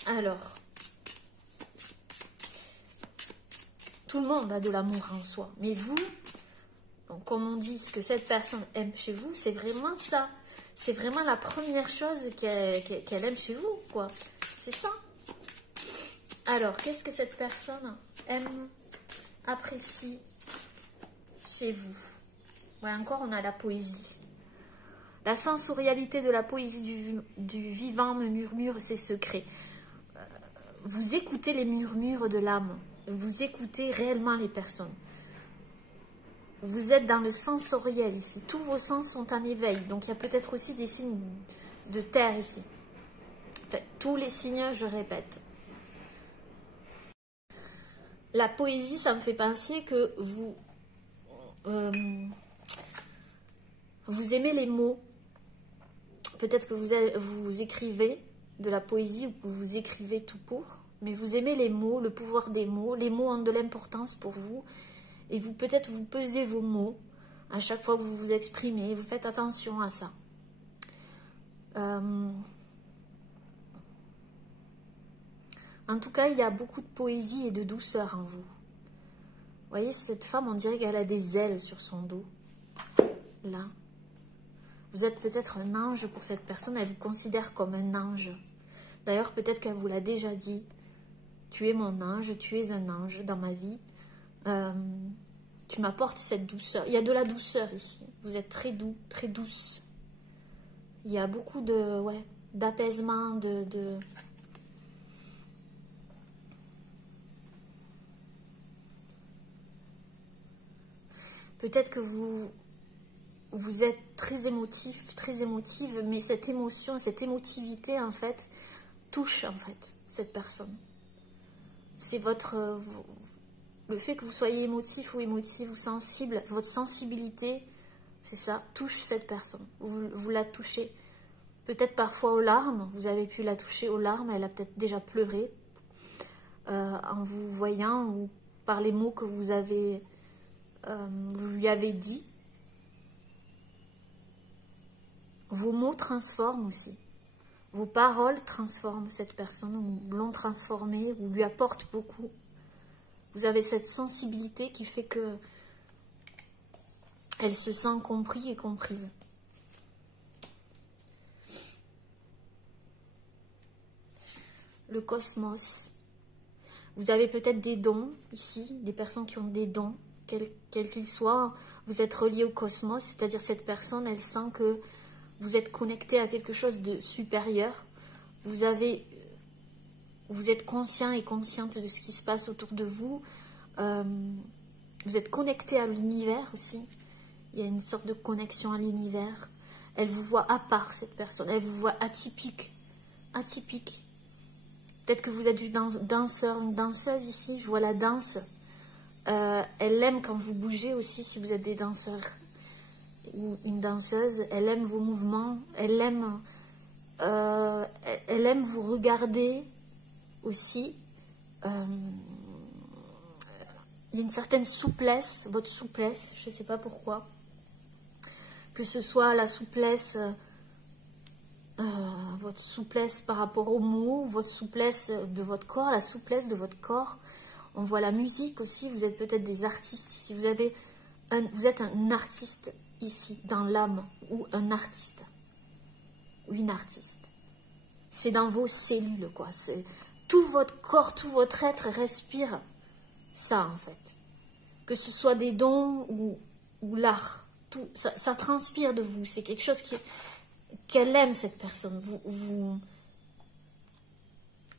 Alors, tout le monde a de l'amour en soi. Mais vous, donc, comme on dit, ce que cette personne aime chez vous, c'est vraiment ça. C'est vraiment la première chose qu'elle aime chez vous, quoi. C'est ça. Alors, qu'est-ce que cette personne aime, apprécie chez vous? Ouais, encore, on a la poésie. La sensorialité de la poésie du vivant me murmure ses secrets. Vous écoutez les murmures de l'âme. Vous écoutez réellement les personnes. Vous êtes dans le sensoriel ici. Tous vos sens sont en éveil. Donc, il y a peut-être aussi des signes de terre ici. Enfin, tous les signes, je répète. La poésie, ça me fait penser que vous aimez les mots. Peut-être que vous écrivez de la poésie ou que vous écrivez tout court. Mais vous aimez les mots, le pouvoir des mots. Les mots ont de l'importance pour vous. Et peut-être vous pesez vos mots à chaque fois que vous vous exprimez. Vous faites attention à ça. En tout cas, il y a beaucoup de poésie et de douceur en vous. Vous voyez, cette femme, on dirait qu'elle a des ailes sur son dos. Là. Vous êtes peut-être un ange pour cette personne. Elle vous considère comme un ange. D'ailleurs, peut-être qu'elle vous l'a déjà dit. Tu es mon ange, tu es un ange dans ma vie. Tu m'apportes cette douceur. Il y a de la douceur ici. Vous êtes très doux, très douce. Il y a beaucoup d'apaisement, Peut-être que vous êtes très émotif, très émotive, mais cette émotion, cette émotivité, en fait, touche, en fait, cette personne. C'est le fait que vous soyez émotif ou émotive ou sensible, votre sensibilité, c'est ça, touche cette personne. Vous la touchez. Peut-être parfois aux larmes, vous avez pu la toucher aux larmes, elle a peut-être déjà pleuré en vous voyant ou par les mots que vous lui avez dit. Vos mots transforment aussi. Vos paroles transforment cette personne, ou l'ont transformée, ou lui apportent beaucoup. Vous avez cette sensibilité qui fait que elle se sent comprise et comprise. Le cosmos. Vous avez peut-être des dons ici, des personnes qui ont des dons, quels qu'ils soient. Vous êtes relié au cosmos, c'est-à-dire cette personne, elle sent que vous êtes connecté à quelque chose de supérieur. Vous êtes conscient et consciente de ce qui se passe autour de vous. Vous êtes connecté à l'univers aussi. Il y a une sorte de connexion à l'univers. Elle vous voit à part, cette personne. Elle vous voit atypique. Atypique. Peut-être que vous êtes du danseur, une danseuse ici. Je vois la danse. Elle aime quand vous bougez aussi, si vous êtes des danseurs ou une danseuse. Elle aime vos mouvements. Elle aime vous regarder aussi. Il y a une certaine souplesse, votre souplesse, je ne sais pas pourquoi. Que ce soit la souplesse, votre souplesse par rapport aux mots, votre souplesse de votre corps, la souplesse de votre corps. On voit la musique aussi, vous êtes peut-être des artistes ici. Vous êtes un artiste ici, dans l'âme, ou un artiste, ou une artiste. C'est dans vos cellules, quoi. Tout votre corps, tout votre être respire ça, en fait. Que ce soit des dons ou l'art. Ça transpire de vous. C'est quelque chose qu'elle aime, cette personne.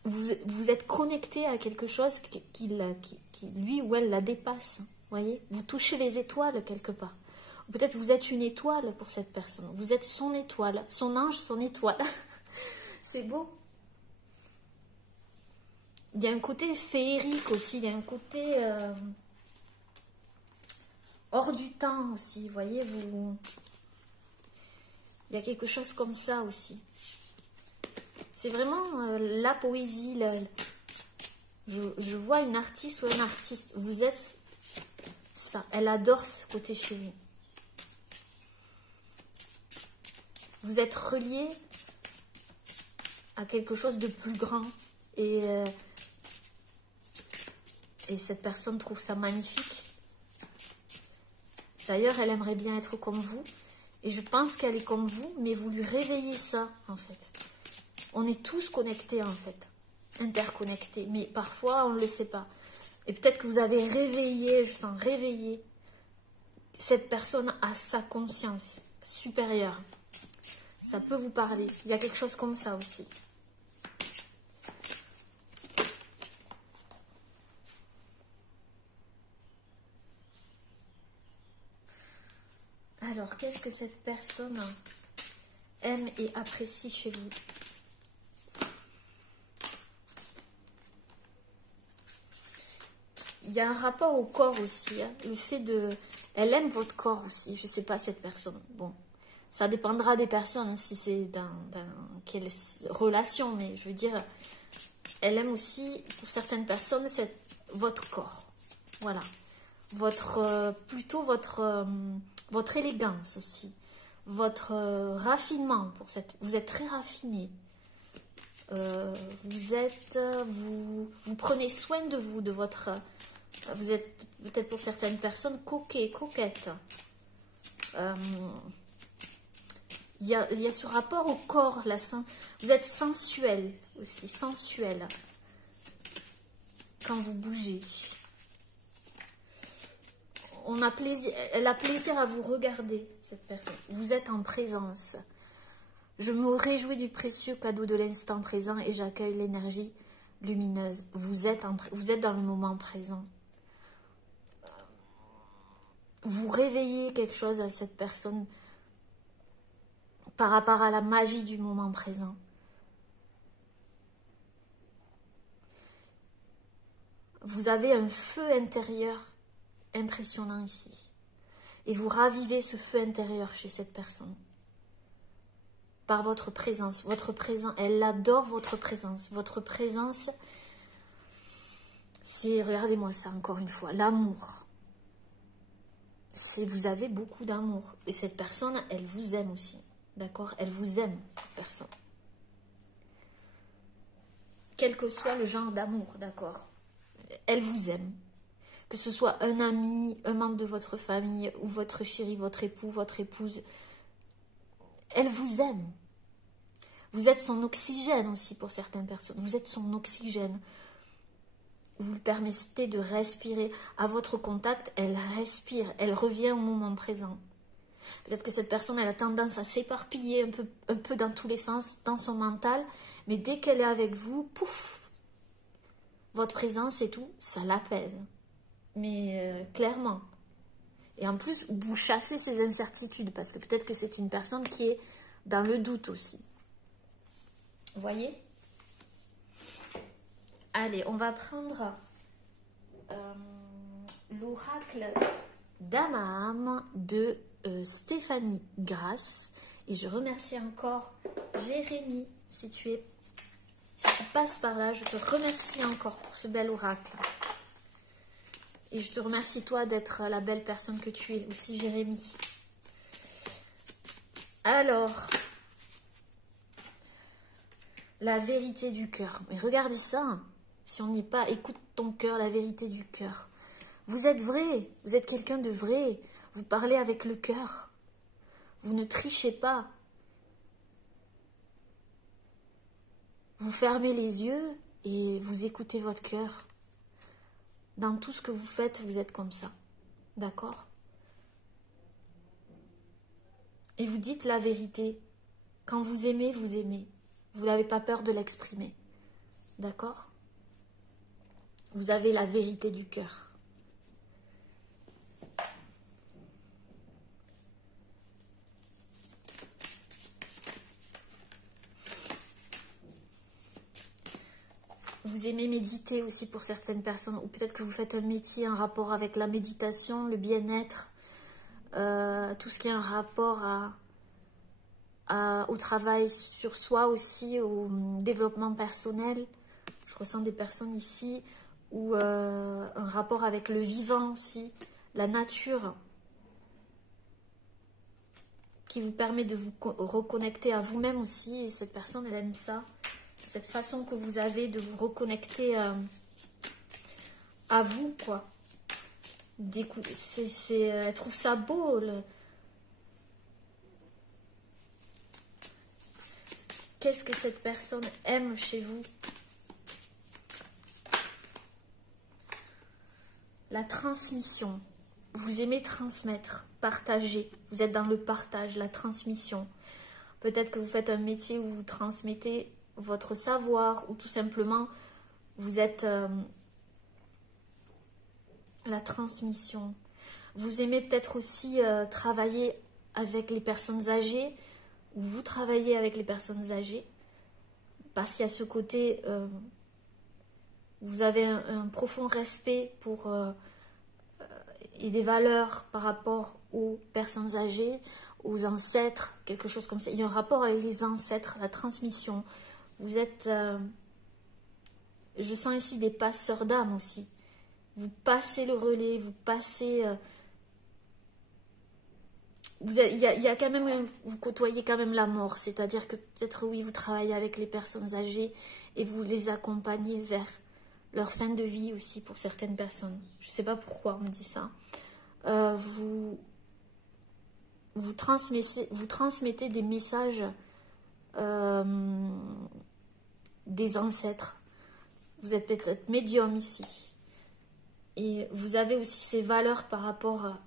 Vous êtes connecté à quelque chose qui lui ou elle la dépasse. Voyez, vous touchez les étoiles quelque part. Peut-être vous êtes une étoile pour cette personne. Vous êtes son étoile, son ange, son étoile. C'est beau. Il y a un côté féerique aussi. Il y a un côté hors du temps aussi. Vous voyez, il y a quelque chose comme ça aussi. C'est vraiment la poésie. Je vois une artiste ou un artiste. Vous êtes ça. Elle adore ce côté chez vous. Vous êtes relié à quelque chose de plus grand. Et cette personne trouve ça magnifique. D'ailleurs, elle aimerait bien être comme vous. Et je pense qu'elle est comme vous, mais vous lui réveillez ça, en fait. On est tous connectés, en fait. Interconnectés. Mais parfois, on ne le sait pas. Et peut-être que vous avez réveillé, je sens réveiller cette personne à sa conscience supérieure. Ça peut vous parler. Il y a quelque chose comme ça aussi. Alors, qu'est-ce que cette personne aime et apprécie chez vous? Il y a un rapport au corps aussi. Hein. Le fait de... Elle aime votre corps aussi. Je ne sais pas, cette personne. Bon, ça dépendra des personnes, hein, si c'est dans quelle relation. Mais je veux dire, elle aime aussi, pour certaines personnes, votre corps. Voilà. Plutôt votre élégance aussi. Votre raffinement. Vous êtes très raffiné. Vous prenez soin de vous, de votre... Vous êtes peut-être pour certaines personnes coquette. Il y a ce rapport au corps, là. Vous êtes sensuel aussi, sensuel. Quand vous bougez. Elle a plaisir à vous regarder, cette personne. Vous êtes en présence. Je me réjouis du précieux cadeau de l'instant présent et j'accueille l'énergie lumineuse. Vous êtes dans le moment présent. Vous réveillez quelque chose à cette personne par rapport à la magie du moment présent. Vous avez un feu intérieur impressionnant ici. Et vous ravivez ce feu intérieur chez cette personne. Par votre présence. Elle adore votre présence. Votre présence, c'est, regardez-moi ça encore une fois, l'amour. Vous avez beaucoup d'amour. Et cette personne, elle vous aime aussi. D'accord? Elle vous aime, cette personne. Quel que soit le genre d'amour, d'accord? Elle vous aime. Que ce soit un ami, un membre de votre famille, ou votre chéri, votre époux, votre épouse. Elle vous aime. Vous êtes son oxygène aussi pour certaines personnes. Vous êtes son oxygène. vous lui permettez de respirer. À votre contact, elle respire, elle revient au moment présent. Peut-être que cette personne, elle a tendance à s'éparpiller un peu dans tous les sens, dans son mental, mais dès qu'elle est avec vous, pouf, votre présence et tout, ça l'apaise. Mais clairement. Et en plus, vous chassez ces incertitudes, parce que peut-être que c'est une personne qui est dans le doute aussi. Vous voyez? Allez, on va prendre l'oracle d'Amaham de Stéphanie Grasse. Et je remercie encore Jérémy, si tu passes par là, je te remercie encore pour ce bel oracle. Et je te remercie toi d'être la belle personne que tu es aussi, Jérémy. Alors, la vérité du cœur. Mais regardez ça, hein. Si on n'y est pas, écoute ton cœur, la vérité du cœur. Vous êtes vrai, vous êtes quelqu'un de vrai. Vous parlez avec le cœur. Vous ne trichez pas. Vous fermez les yeux et vous écoutez votre cœur. Dans tout ce que vous faites, vous êtes comme ça. D'accord? Et vous dites la vérité. Quand vous aimez, vous aimez. Vous n'avez pas peur de l'exprimer. D'accord? Vous avez la vérité du cœur. Vous aimez méditer aussi pour certaines personnes, ou peut-être que vous faites un métier en rapport avec la méditation, le bien-être, tout ce qui est un rapport au travail sur soi aussi, au développement personnel. Je ressens des personnes ici, ou un rapport avec le vivant aussi, la nature, qui vous permet de vous reconnecter à vous-même aussi, et cette personne, elle aime ça. Cette façon que vous avez de vous reconnecter à vous, quoi. Elle trouve ça beau. Qu'est-ce que cette personne aime chez vous? La transmission. Vous aimez transmettre, partager. Vous êtes dans le partage, la transmission. Peut-être que vous faites un métier où vous transmettez votre savoir, ou tout simplement vous êtes la transmission. Vous aimez peut-être aussi travailler avec les personnes âgées, ou vous travaillez avec les personnes âgées, parce qu'il y a ce côté, vous avez un profond respect pour et des valeurs par rapport aux personnes âgées, aux ancêtres, quelque chose comme ça. Il y a un rapport avec les ancêtres, la transmission. Vous êtes, je sens ici des passeurs d'âme aussi. Vous passez le relais, vous passez... il y a quand même, vous côtoyez quand même la mort. C'est-à-dire que peut-être, oui, vous travaillez avec les personnes âgées et vous les accompagnez vers leur fin de vie aussi pour certaines personnes. Je ne sais pas pourquoi on me dit ça. Vous transmettez des messages des ancêtres. Vous êtes peut-être médium ici. Et vous avez aussi ces valeurs par rapport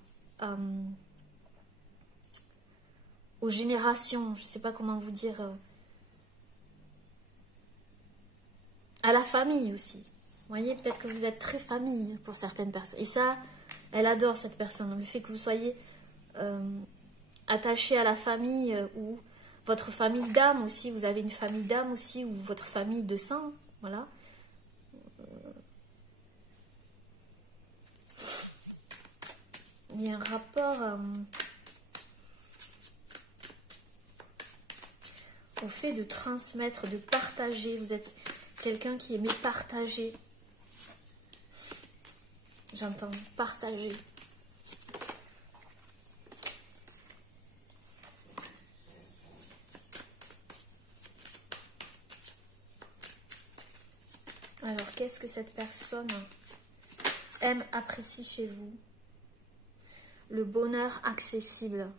aux générations. Je ne sais pas comment vous dire. À la famille aussi. Vous voyez, peut-être que vous êtes très famille pour certaines personnes. Et ça, elle adore cette personne. Le fait que vous soyez attaché à la famille ou votre famille d'âme aussi. Vous avez une famille d'âme aussi ou votre famille de sang. Voilà. Il y a un rapport au fait de transmettre, de partager. Vous êtes quelqu'un qui aimait partager. J'entends partager. Alors, qu'est-ce que cette personne aime, apprécie chez vous? Le bonheur accessible.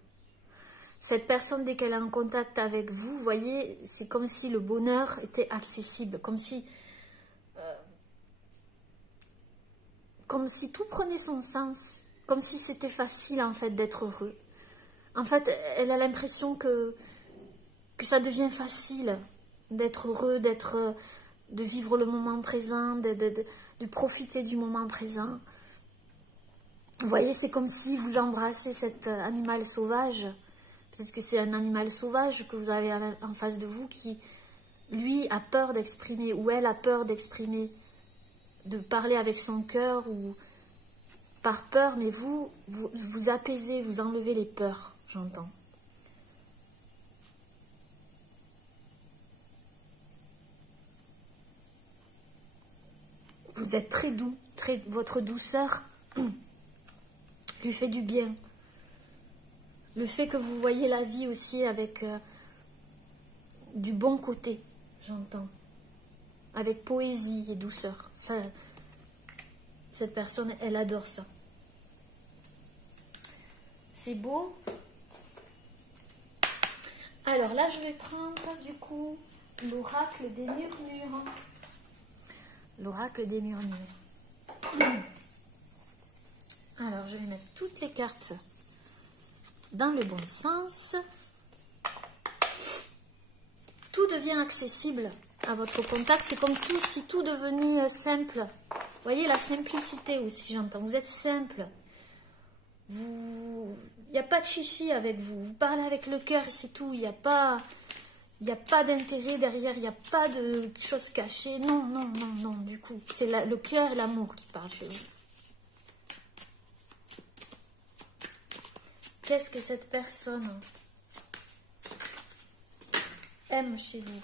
Cette personne, dès qu'elle est en contact avec vous, vous voyez, c'est comme si le bonheur était accessible, comme si comme si tout prenait son sens, comme si c'était facile en fait d'être heureux. En fait, elle a l'impression que ça devient facile d'être heureux, de vivre le moment présent, de profiter du moment présent. Vous voyez, c'est comme si vous embrassez cet animal sauvage. Peut-être que c'est un animal sauvage que vous avez en face de vous qui, lui, a peur d'exprimer, ou elle a peur d'exprimer, de parler avec son cœur, ou par peur, mais vous apaisez, vous enlevez les peurs, j'entends. Vous êtes très doux, votre douceur lui fait du bien. Le fait que vous voyez la vie aussi avec du bon côté, j'entends. Avec poésie et douceur. Ça, cette personne, elle adore ça. C'est beau. Alors là, je vais prendre du coup l'oracle des murmures. L'oracle des murmures. Alors, je vais mettre toutes les cartes dans le bon sens. Tout devient accessible à votre contact. C'est comme tout, si tout devenait simple. Vous voyez, la simplicité aussi, j'entends. Vous êtes simple. Il n'y a pas de chichi avec vous. Vous parlez avec le cœur et c'est tout. Il n'y a pas d'intérêt derrière. Il n'y a pas de choses cachées. Non, non, non, non. Du coup, c'est le cœur et l'amour qui parlent chez vous. Qu'est-ce que cette personne aime chez vous?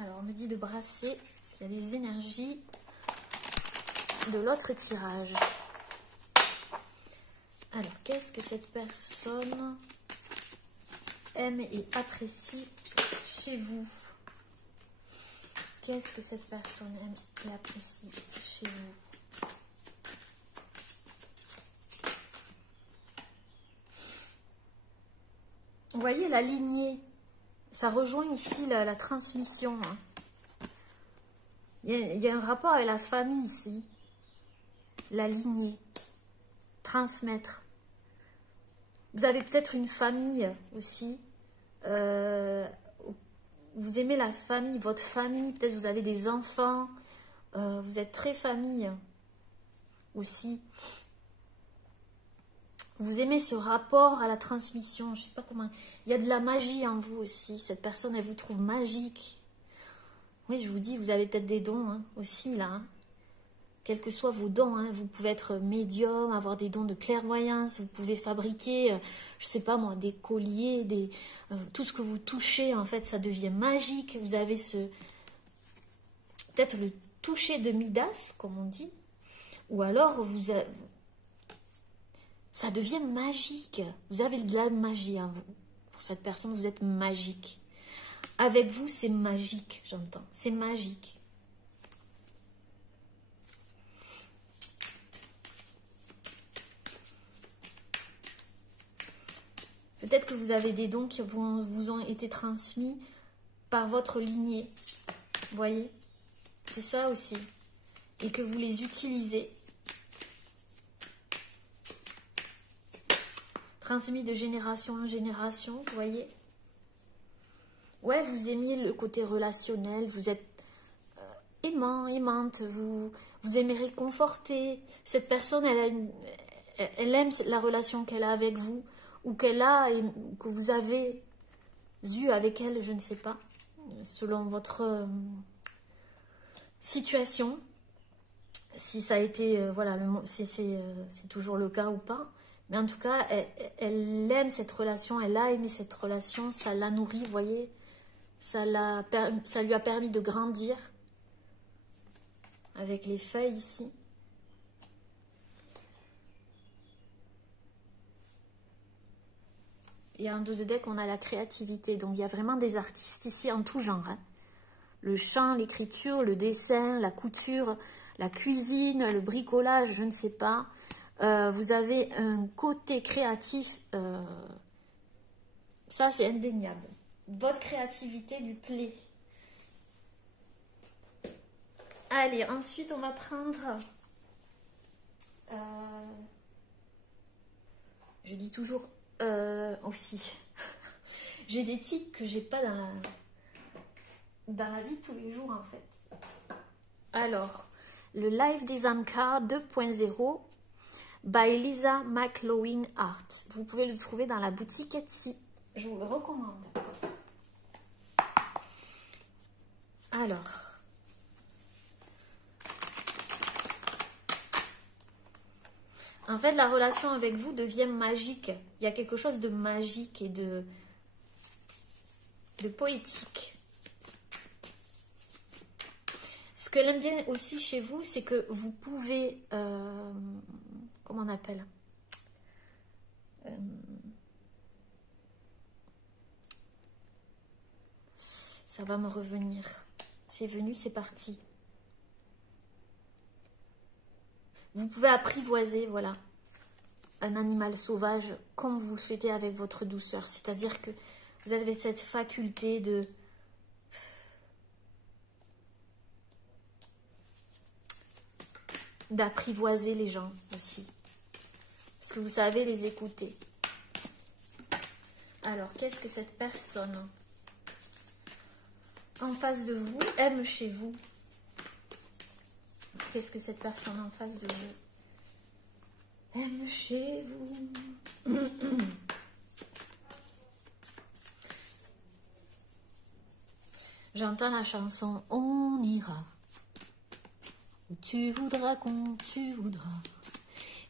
Alors, on me dit de brasser, parce qu'il y a des énergies de l'autre tirage. Alors, qu'est-ce que cette personne aime et apprécie chez vous? Qu'est-ce que cette personne aime et apprécie chez vous? Vous voyez la lignée, ça rejoint ici la transmission. Hein. Il y a un rapport avec la famille ici. La lignée, transmettre. Vous avez peut-être une famille aussi. Vous aimez la famille, votre famille. Peut-être vous avez des enfants. Vous êtes très famille aussi. Vous aimez ce rapport à la transmission, je ne sais pas comment... Il y a de la magie en vous aussi. Cette personne, elle vous trouve magique. Oui, je vous dis, vous avez peut-être des dons hein, aussi, là. Hein. Quels que soient vos dons, hein, vous pouvez être médium, avoir des dons de clairvoyance, vous pouvez fabriquer, je ne sais pas moi, des colliers, tout ce que vous touchez, en fait, ça devient magique. Vous avez peut-être le toucher de Midas, comme on dit. Ou alors, ça devient magique. Vous avez de la magie en vous. Pour cette personne, vous êtes magique. Avec vous, c'est magique, j'entends. C'est magique. Peut-être que vous avez des dons qui vous ont été transmis par votre lignée. Vous voyez? C'est ça aussi. Et que vous les utilisez. Transmis de génération en génération, vous voyez. Ouais, vous aimez le côté relationnel, vous êtes aimant, aimante, vous aimez réconforter. Cette personne, elle aime la relation qu'elle a avec vous, ou qu'elle a, et que vous avez eu avec elle, je ne sais pas, selon votre situation. Si ça a été, voilà, c'est toujours le cas ou pas. Mais en tout cas, elle aime cette relation, elle a aimé cette relation, ça l'a nourrie, vous voyez. Ça lui a permis de grandir avec les feuilles ici. Et en dos de deck, on a la créativité. Donc, il y a vraiment des artistes ici en tout genre. Hein. Le chant, l'écriture, le dessin, la couture, la cuisine, le bricolage, je ne sais pas. Vous avez un côté créatif, ça c'est indéniable. Votre créativité lui plaît. Allez, ensuite on va prendre dis toujours aussi. J'ai des tics que j'ai pas dans la vie de tous les jours en fait. Alors, le Live Design Card 2.0 by Lisa McLaughlin Art. Vous pouvez le trouver dans la boutique Etsy. Je vous le recommande. Alors, en fait, la relation avec vous devient magique. Il y a quelque chose de magique et de poétique. Ce que j'aime bien aussi chez vous, c'est que vous pouvez... comment on appelle ça va me revenir. C'est venu, c'est parti. Vous pouvez apprivoiser, voilà, un animal sauvage comme vous le souhaitez avec votre douceur. C'est-à-dire que vous avez cette faculté d'apprivoiser les gens aussi. Parce que vous savez les écouter. Alors, qu'est-ce que cette personne en face de vous aime chez vous? Qu'est-ce que cette personne en face de vous aime chez vous? J'entends la chanson « On ira où tu voudras, quand tu voudras,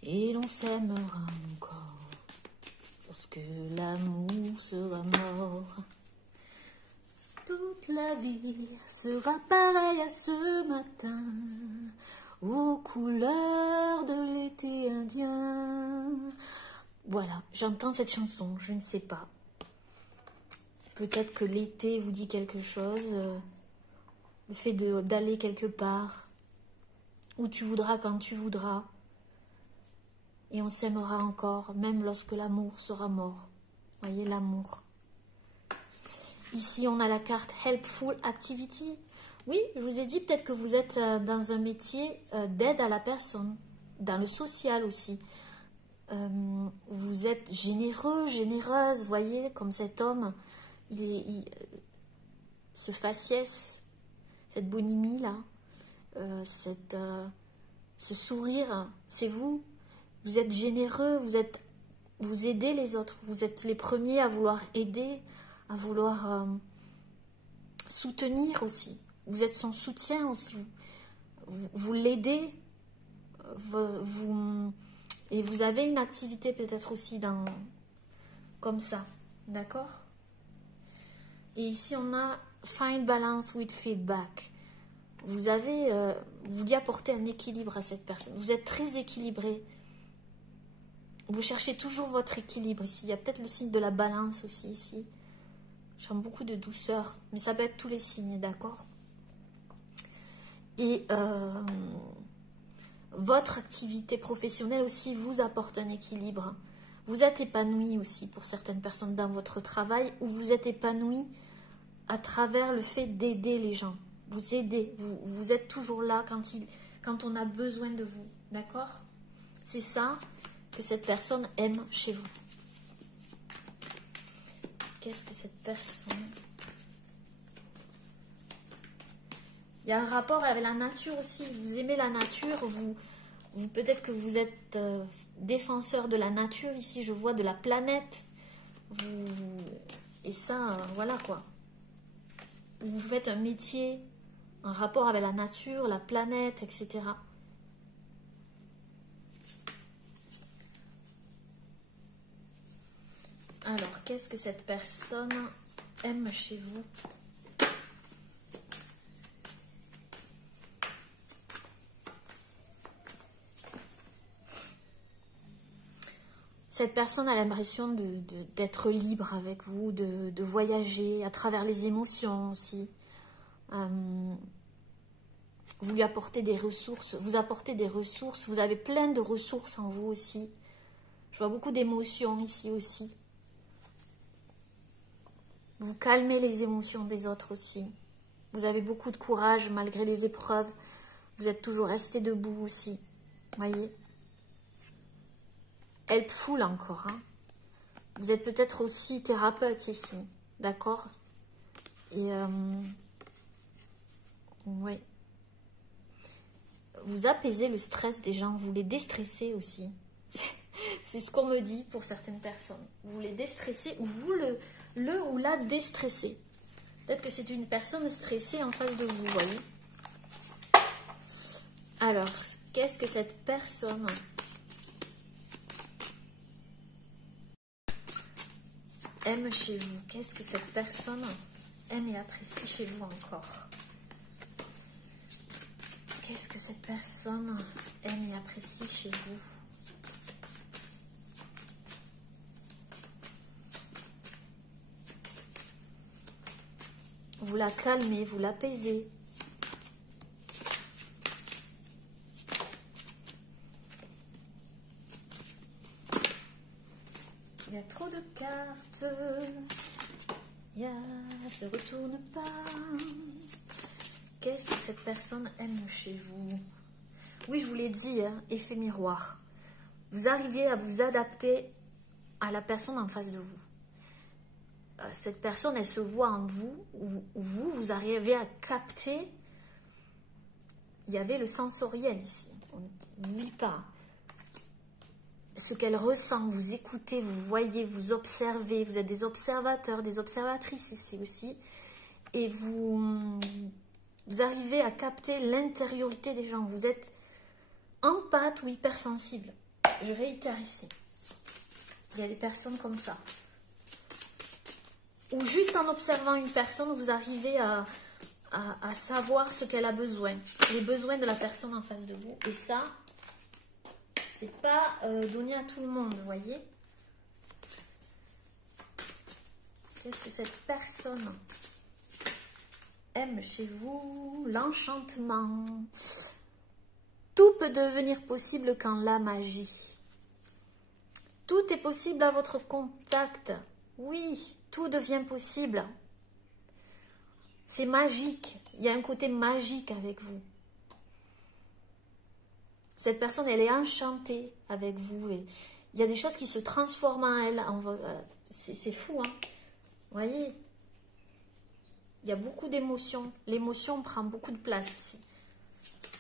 et l'on s'aimera encore, lorsque l'amour sera mort. Toute la vie sera pareille à ce matin, aux couleurs de l'été indien. » Voilà, j'entends cette chanson, je ne sais pas. Peut-être que l'été vous dit quelque chose, le fait d'aller quelque part, où tu voudras, quand tu voudras, et on s'aimera encore, même lorsque l'amour sera mort. Voyez, l'amour. Ici, on a la carte Helpful Activity. Oui, je vous ai dit peut-être que vous êtes dans un métier d'aide à la personne, dans le social aussi. Vous êtes généreux, généreuse, voyez, comme cet homme, ce faciès, cette bonhomie là, ce sourire, c'est vous. Vous êtes généreux, vous aidez les autres, vous êtes les premiers à vouloir aider, à vouloir soutenir aussi. Vous êtes son soutien aussi, vous l'aidez, et vous avez une activité peut-être aussi comme ça, d'accord? Et ici on a Find Balance with Feedback. Vous lui apportez un équilibre à cette personne. Vous êtes très équilibré. Vous cherchez toujours votre équilibre ici. Il y a peut-être le signe de la balance aussi ici. Je sens beaucoup de douceur. Mais ça peut être tous les signes, d'accord? Et votre activité professionnelle aussi vous apporte un équilibre. Vous êtes épanoui aussi pour certaines personnes dans votre travail, ou vous êtes épanoui à travers le fait d'aider les gens. Vous aidez, vous êtes toujours là quand on a besoin de vous, d'accord? C'est ça que cette personne aime chez vous. Qu'est-ce que cette personne... Il y a un rapport avec la nature aussi. Vous aimez la nature, peut-être que vous êtes défenseur de la nature. Ici, je vois de la planète. Et ça, voilà quoi. Vous faites un métier en rapport avec la nature, la planète, etc. Alors, qu'est-ce que cette personne aime chez vous? Cette personne a l'impression d'être libre avec vous, de voyager à travers les émotions aussi. Vous lui apportez des ressources, vous apportez des ressources, vous avez plein de ressources en vous aussi. Je vois beaucoup d'émotions ici aussi. Vous calmez les émotions des autres aussi. Vous avez beaucoup de courage malgré les épreuves. Vous êtes toujours resté debout aussi. Voyez? Helpful encore. Hein. Vous êtes peut-être aussi thérapeute ici, d'accord? Et ouais. Vous apaisez le stress des gens, vous les déstressez aussi. C'est ce qu'on me dit pour certaines personnes. Vous les déstressez ou vous le ou la déstressez. Peut-être que c'est une personne stressée en face de vous, vous voyez. Alors, qu'est-ce que cette personne aime chez vous? Qu'est-ce que cette personne aime et apprécie chez vous encore? Qu'est-ce que cette personne aime et apprécie chez vous? Vous la calmez, vous l'apaisez. Il y a trop de cartes. Ça ne retourne pas. Qu'est-ce que cette personne aime chez vous? Oui, je vous l'ai dit, hein, effet miroir. Vous arrivez à vous adapter à la personne en face de vous. Cette personne, elle se voit en vous, ou vous arrivez à capter. Il y avait le sensoriel ici, on n'oublie pas. Ce qu'elle ressent, vous écoutez, vous voyez, vous observez, vous êtes des observateurs, des observatrices ici aussi. Et vous arrivez à capter l'intériorité des gens. Vous êtes empathe ou hypersensible. Je réitère ici. Il y a des personnes comme ça. Ou juste en observant une personne, vous arrivez à savoir ce qu'elle a besoin, les besoins de la personne en face de vous. Et ça, c'est pas donné à tout le monde, vous voyez. Qu'est-ce que cette personne aime chez vous? L'enchantement. Tout peut devenir possible quand la magie. Tout est possible à votre contact. Oui. Tout devient possible. C'est magique. Il y a un côté magique avec vous. Cette personne, elle est enchantée avec vous. Et il y a des choses qui se transforment en elle. C'est fou, hein. Vous voyez? Il y a beaucoup d'émotions. L'émotion prend beaucoup de place ici.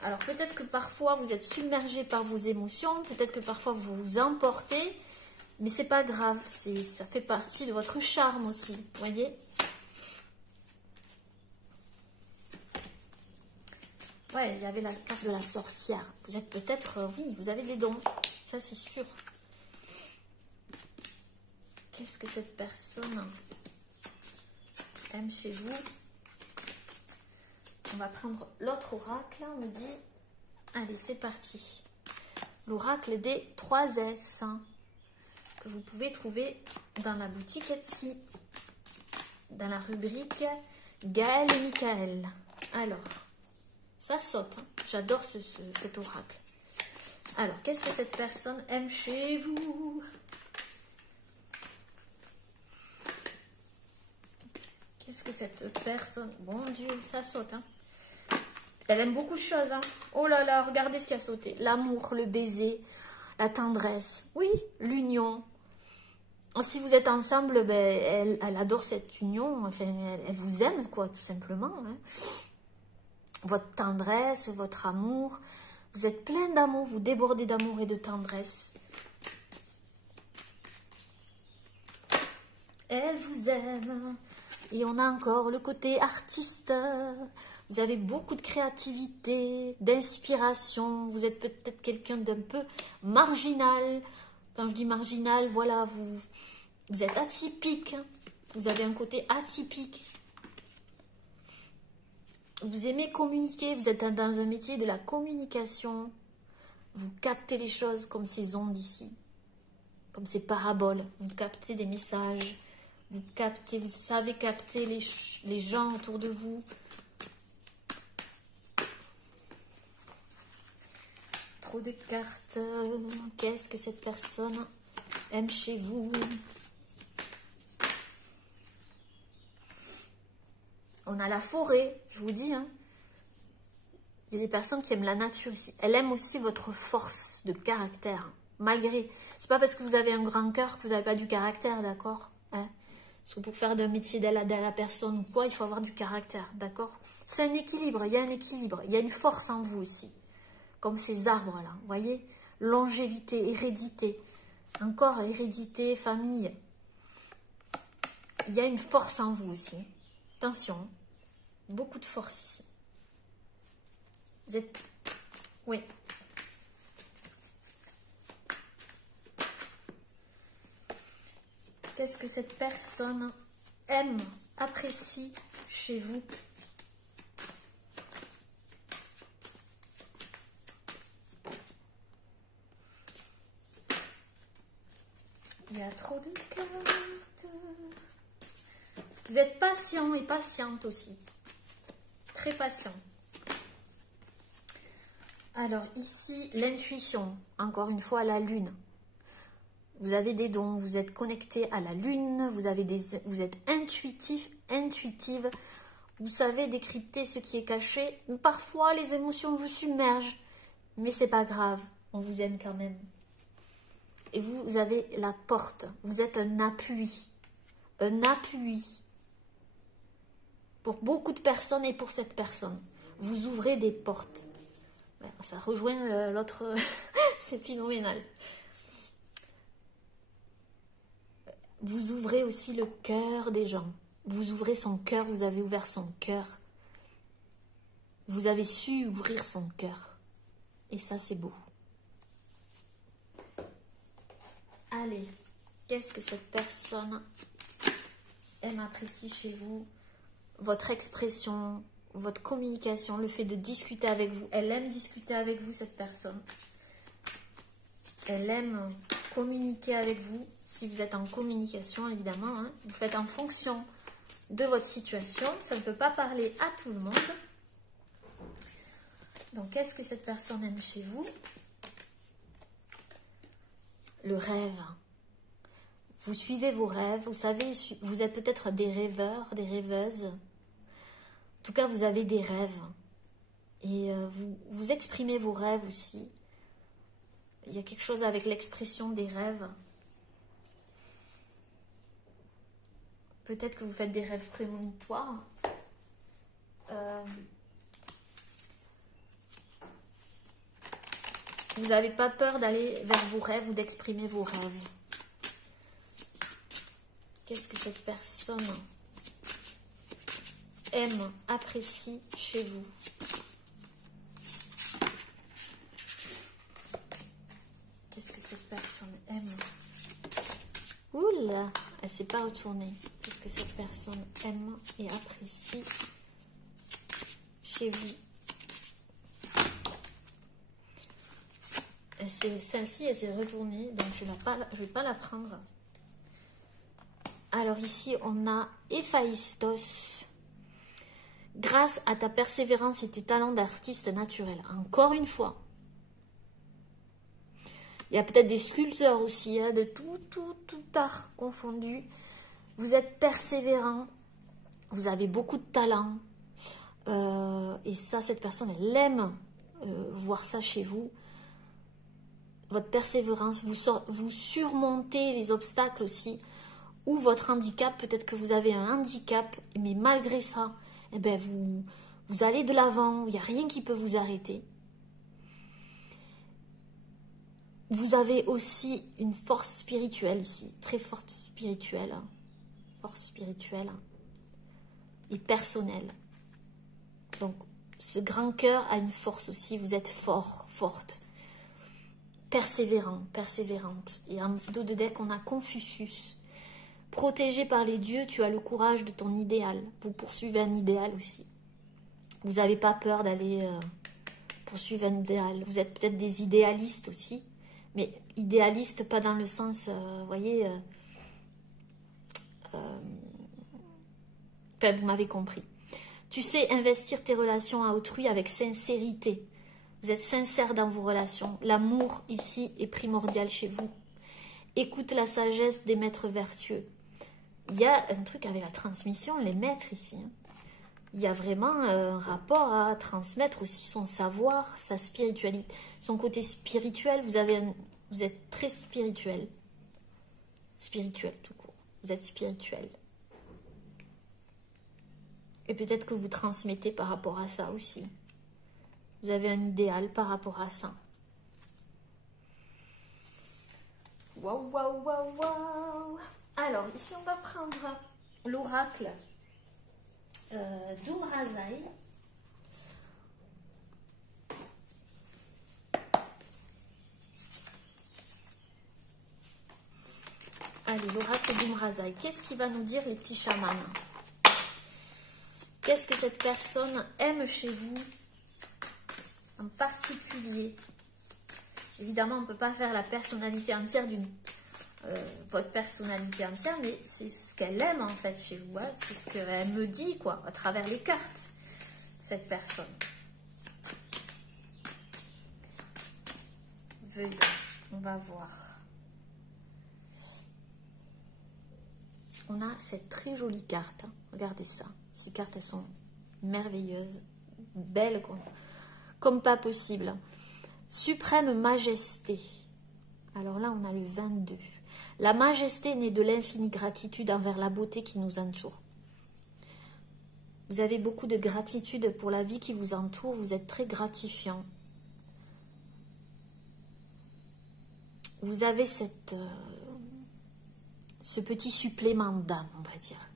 Alors peut-être que parfois vous êtes submergé par vos émotions. Peut-être que parfois vous vous emportez. Mais c'est pas grave, ça fait partie de votre charme aussi, vous voyez. Ouais, il y avait la carte de la sorcière. Vous êtes peut-être, oui, vous avez des dons, ça c'est sûr. Qu'est-ce que cette personne aime chez vous? On va prendre l'autre oracle, on me dit. Allez, c'est parti. L'oracle des 3 S. Que vous pouvez trouver dans la boutique Etsy, dans la rubrique Gaël et Michael. Alors, ça saute, hein. J'adore cet oracle. Alors, qu'est-ce que cette personne aime chez vous? Qu'est-ce que cette personne... Bon Dieu, ça saute, hein. Elle aime beaucoup de choses, hein. Oh là là, regardez ce qui a sauté. L'amour, le baiser, la tendresse. Oui, l'union. Si vous êtes ensemble, ben, elle adore cette union. Enfin, elle vous aime, quoi, tout simplement. Hein. Votre tendresse, votre amour. Vous êtes plein d'amour, vous débordez d'amour et de tendresse. Elle vous aime. Et on a encore le côté artiste. Vous avez beaucoup de créativité, d'inspiration. Vous êtes peut-être quelqu'un d'un peu marginal. Quand je dis marginal, voilà, vous êtes atypique. Vous avez un côté atypique. Vous aimez communiquer. Vous êtes dans un métier de la communication. Vous captez les choses comme ces ondes ici. Comme ces paraboles. Vous captez des messages. Vous savez capter les gens autour de vous. Trop de cartes. Qu'est-ce que cette personne aime chez vous? On a la forêt, je vous dis. Hein. Il y a des personnes qui aiment la nature ici. Elle aime aussi votre force de caractère. Malgré. C'est pas parce que vous avez un grand cœur que vous n'avez pas du caractère, d'accord, hein? Parce que pour faire d'un métier de la personne ou quoi, il faut avoir du caractère, d'accord? C'est un équilibre, il y a un équilibre, il y a une force en vous aussi. Comme ces arbres-là, vous voyez? Longévité, hérédité. Encore hérédité, famille. Il y a une force en vous aussi. Attention, beaucoup de force ici. Vous êtes... Oui. Qu'est-ce que cette personne aime, apprécie chez vous? Il y a trop de cartes. Vous êtes patient et patiente aussi. Très patient. Alors ici, l'intuition. Encore une fois, la lune. Vous avez des dons, vous êtes connecté à la lune, vous êtes intuitive, vous savez décrypter ce qui est caché. Parfois, les émotions vous submergent, mais c'est pas grave, on vous aime quand même. Et vous avez la porte, vous êtes un appui pour beaucoup de personnes et pour cette personne. Vous ouvrez des portes. Ça rejoint l'autre, c'est phénoménal. Vous ouvrez aussi le cœur des gens. Vous ouvrez son cœur, vous avez ouvert son cœur. Vous avez su ouvrir son cœur. Et ça, c'est beau. Allez, qu'est-ce que cette personne aime, apprécie chez vous? Votre expression, votre communication, le fait de discuter avec vous. Elle aime discuter avec vous, cette personne. Elle aime communiquer avec vous. Si vous êtes en communication, évidemment, hein, vous faites en fonction de votre situation. Ça ne peut pas parler à tout le monde. Donc, qu'est-ce que cette personne aime chez vous? Le rêve. Vous suivez vos rêves. Vous savez, vous êtes peut-être des rêveurs, des rêveuses. En tout cas, vous avez des rêves. Et vous exprimez vos rêves aussi. Il y a quelque chose avec l'expression des rêves. Peut-être que vous faites des rêves prémonitoires. Vous n'avez pas peur d'aller vers vos rêves ou d'exprimer vos rêves. Qu'est-ce que cette personne aime, apprécie chez vous? Qu'est-ce que cette personne aime? Oula, elle ne s'est pas retournée. Qu'est-ce que cette personne aime et apprécie chez vous? Celle-ci, elle s'est retournée, donc je ne vais pas la prendre. Alors ici, on a Héphaïstos. Grâce à ta persévérance et tes talents d'artiste naturel. Encore une fois. Il y a peut-être des sculpteurs aussi, hein, de tout art confondu. Vous êtes persévérant. Vous avez beaucoup de talent. Et ça, cette personne, elle aime voir ça chez vous. Votre persévérance, vous surmontez les obstacles aussi. Ou votre handicap, peut-être que vous avez un handicap, mais malgré ça, eh ben vous allez de l'avant, il n'y a rien qui peut vous arrêter. Vous avez aussi une force spirituelle ici, très forte spirituelle, force spirituelle et personnelle. Donc, ce grand cœur a une force aussi, vous êtes fort, forte, persévérant, persévérante. Et en dos de deck, on a Confucius. Protégé par les dieux, tu as le courage de ton idéal. Vous poursuivez un idéal aussi. Vous n'avez pas peur d'aller poursuivre un idéal. Vous êtes peut-être des idéalistes aussi. Mais idéalistes, pas dans le sens, vous voyez... Enfin, vous m'avez compris. Tu sais investir tes relations à autrui avec sincérité. Vous êtes sincère dans vos relations. L'amour, ici, est primordial chez vous. Écoute la sagesse des maîtres vertueux. Il y a un truc avec la transmission, les maîtres ici. Hein. Il y a vraiment un rapport à transmettre aussi son savoir, sa spiritualité. Son côté spirituel, vous avez Vous êtes très spirituel. Spirituel tout court. Vous êtes spirituel. Et peut-être que vous transmettez par rapport à ça aussi. Vous avez un idéal par rapport à ça. Waouh, waouh, waouh, waouh. Alors, ici, on va prendre l'oracle d'Umrazai. Allez, l'oracle d'Umrazai. Qu'est-ce qu'il va nous dire, les petits chamans? Qu'est-ce que cette personne aime chez vous en particulier? Évidemment, on ne peut pas faire la personnalité entière d'une votre personnalité entière, mais c'est ce qu'elle aime en fait chez vous. Hein. C'est ce qu'elle me dit, quoi, à travers les cartes, cette personne. Veuillez, on va voir. On a cette très jolie carte. Hein. Regardez ça. Ces cartes, elles sont merveilleuses, belles comme pas possible. Suprême majesté. Alors là, on a le 22. La majesté naît de l'infinie gratitude envers la beauté qui nous entoure. Vous avez beaucoup de gratitude pour la vie qui vous entoure. Vous êtes très gratifiant. Vous avez ce petit supplément d'âme, on va dire.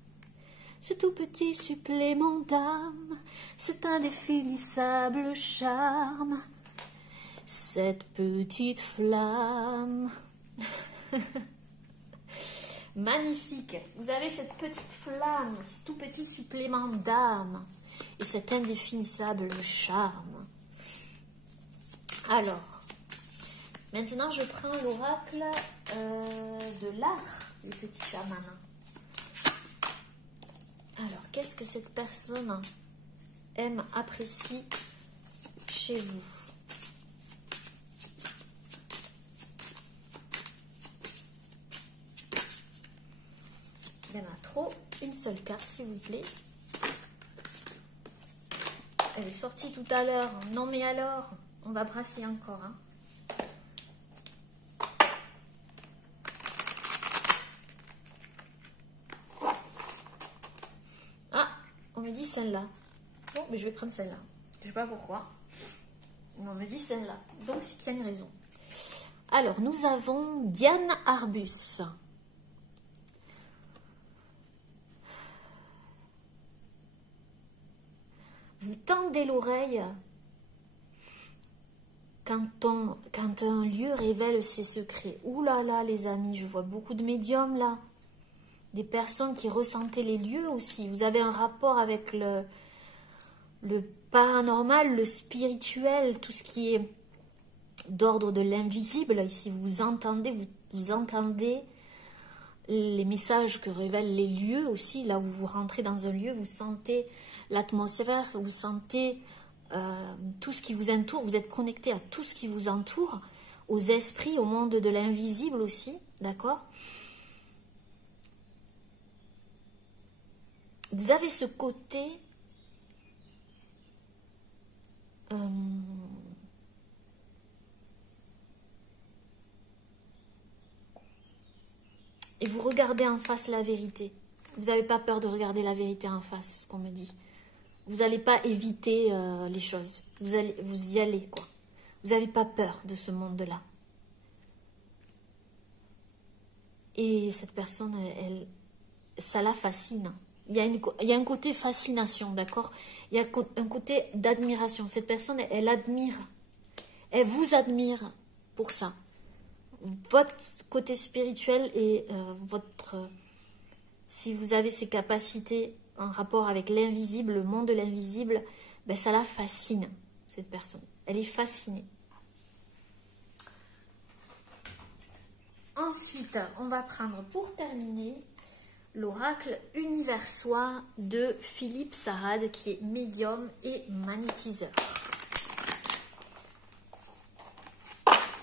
Ce tout petit supplément d'âme, cet indéfinissable charme, cette petite flamme. Magnifique. Vous avez cette petite flamme, ce tout petit supplément d'âme et cet indéfinissable charme. Alors, maintenant je prends l'oracle de l'art, les petits chamans. Alors, qu'est-ce que cette personne aime, apprécie chez vous? Il y en a trop. Une seule carte, s'il vous plaît. Elle est sortie tout à l'heure. Non, mais alors, on va brasser encore. Hein. Ah, on me dit celle-là. Bon, mais je vais prendre celle-là. Je ne sais pas pourquoi. On me dit celle-là. Donc, c'est qu'il y a une raison. Alors, nous avons Diane Arbus. Vous tendez l'oreille quand un lieu révèle ses secrets. Ouh là là, les amis, je vois beaucoup de médiums là. Des personnes qui ressentaient les lieux aussi. Vous avez un rapport avec le paranormal, le spirituel, tout ce qui est d'ordre de l'invisible. Ici, vous entendez les messages que révèlent les lieux aussi. Là où vous rentrez dans un lieu, vous sentez l'atmosphère, vous sentez tout ce qui vous entoure, vous êtes connecté à tout ce qui vous entoure, aux esprits, au monde de l'invisible aussi, d'accord? Vous avez ce côté et vous regardez en face la vérité. Vous n'avez pas peur de regarder la vérité en face, ce qu'on me dit. Vous n'allez pas éviter les choses. Vous y allez, quoi. Vous n'avez pas peur de ce monde-là. Et cette personne, ça la fascine. Il y a un côté fascination, d'accord? Il y a un côté d'admiration. Cette personne, elle admire. Elle vous admire pour ça. Votre côté spirituel et si vous avez ces capacités en rapport avec l'invisible, le monde de l'invisible, ben ça la fascine, cette personne. Elle est fascinée. Ensuite, on va prendre pour terminer l'oracle universois de Philippe Sarade, qui est médium et magnétiseur.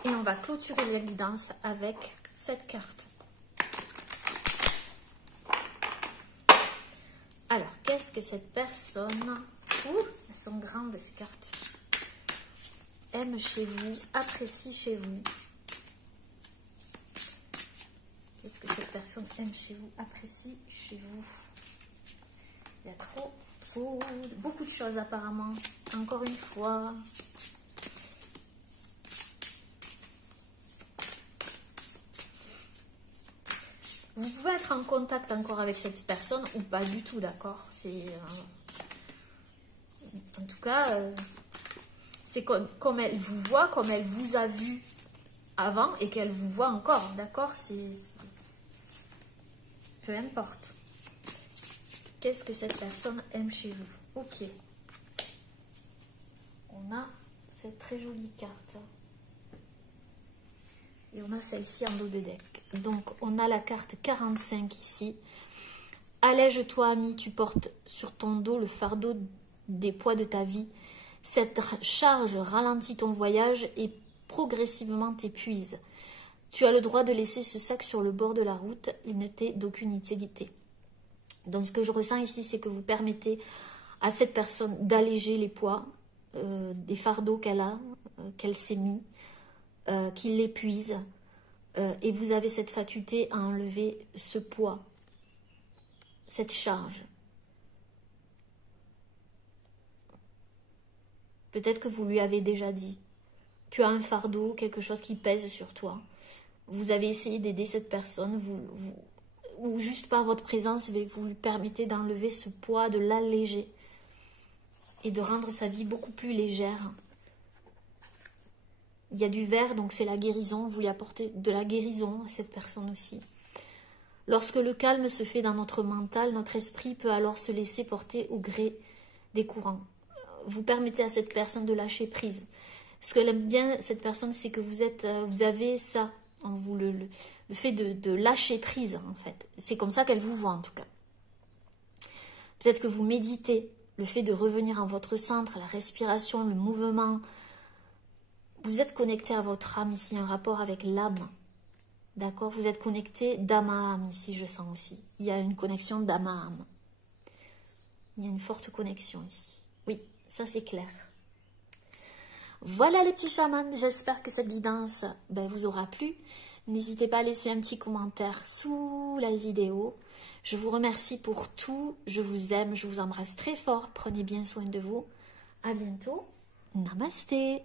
Et on va clôturer la guidance avec cette carte. Alors, qu'est-ce que cette personne, elles sont grandes ces cartes, aime chez vous, apprécie chez vous? personne aime chez vous, apprécie chez vous. Il y a trop, beaucoup de choses apparemment. Encore une fois. Vous pouvez être en contact encore avec cette personne ou pas du tout, d'accord? C'est en tout cas, c'est comme elle vous voit, comme elle vous a vu avant et qu'elle vous voit encore, d'accord? Peu importe. Qu'est-ce que cette personne aime chez vous? Ok. On a cette très jolie carte. Et on a celle-ci en dos de deck. Donc, on a la carte 45 ici. Allège-toi, ami, tu portes sur ton dos le fardeau des poids de ta vie. Cette charge ralentit ton voyage et progressivement t'épuise. Tu as le droit de laisser ce sac sur le bord de la route. Il ne t'est d'aucune utilité. Donc, ce que je ressens ici, c'est que vous permettez à cette personne d'alléger les poids des fardeaux qu'elle a, qu'elle s'est mis. Qui l'épuise et vous avez cette faculté à enlever ce poids, cette charge. Peut-être que vous lui avez déjà dit, tu as un fardeau, quelque chose qui pèse sur toi. Vous avez essayé d'aider cette personne, ou juste par votre présence, vous lui permettez d'enlever ce poids, de l'alléger et de rendre sa vie beaucoup plus légère. Il y a du vert, donc c'est la guérison. Vous lui apportez de la guérison à cette personne aussi. Lorsque le calme se fait dans notre mental, notre esprit peut alors se laisser porter au gré des courants. Vous permettez à cette personne de lâcher prise. Ce qu'elle aime bien, cette personne, c'est que vous avez ça en vous, le fait de lâcher prise, en fait. C'est comme ça qu'elle vous voit, en tout cas. Peut-être que vous méditez, le fait de revenir en votre centre, la respiration, le mouvement. Vous êtes connecté à votre âme ici, un rapport avec l'âme. D'accord? Vous êtes connecté d'âme à âme ici, je sens aussi. Il y a une connexion d'âme à âme. Il y a une forte connexion ici. Oui, ça c'est clair. Voilà les petits chamans, j'espère que cette guidance vous aura plu. N'hésitez pas à laisser un petit commentaire sous la vidéo. Je vous remercie pour tout. Je vous aime, je vous embrasse très fort. Prenez bien soin de vous. À bientôt. Namasté.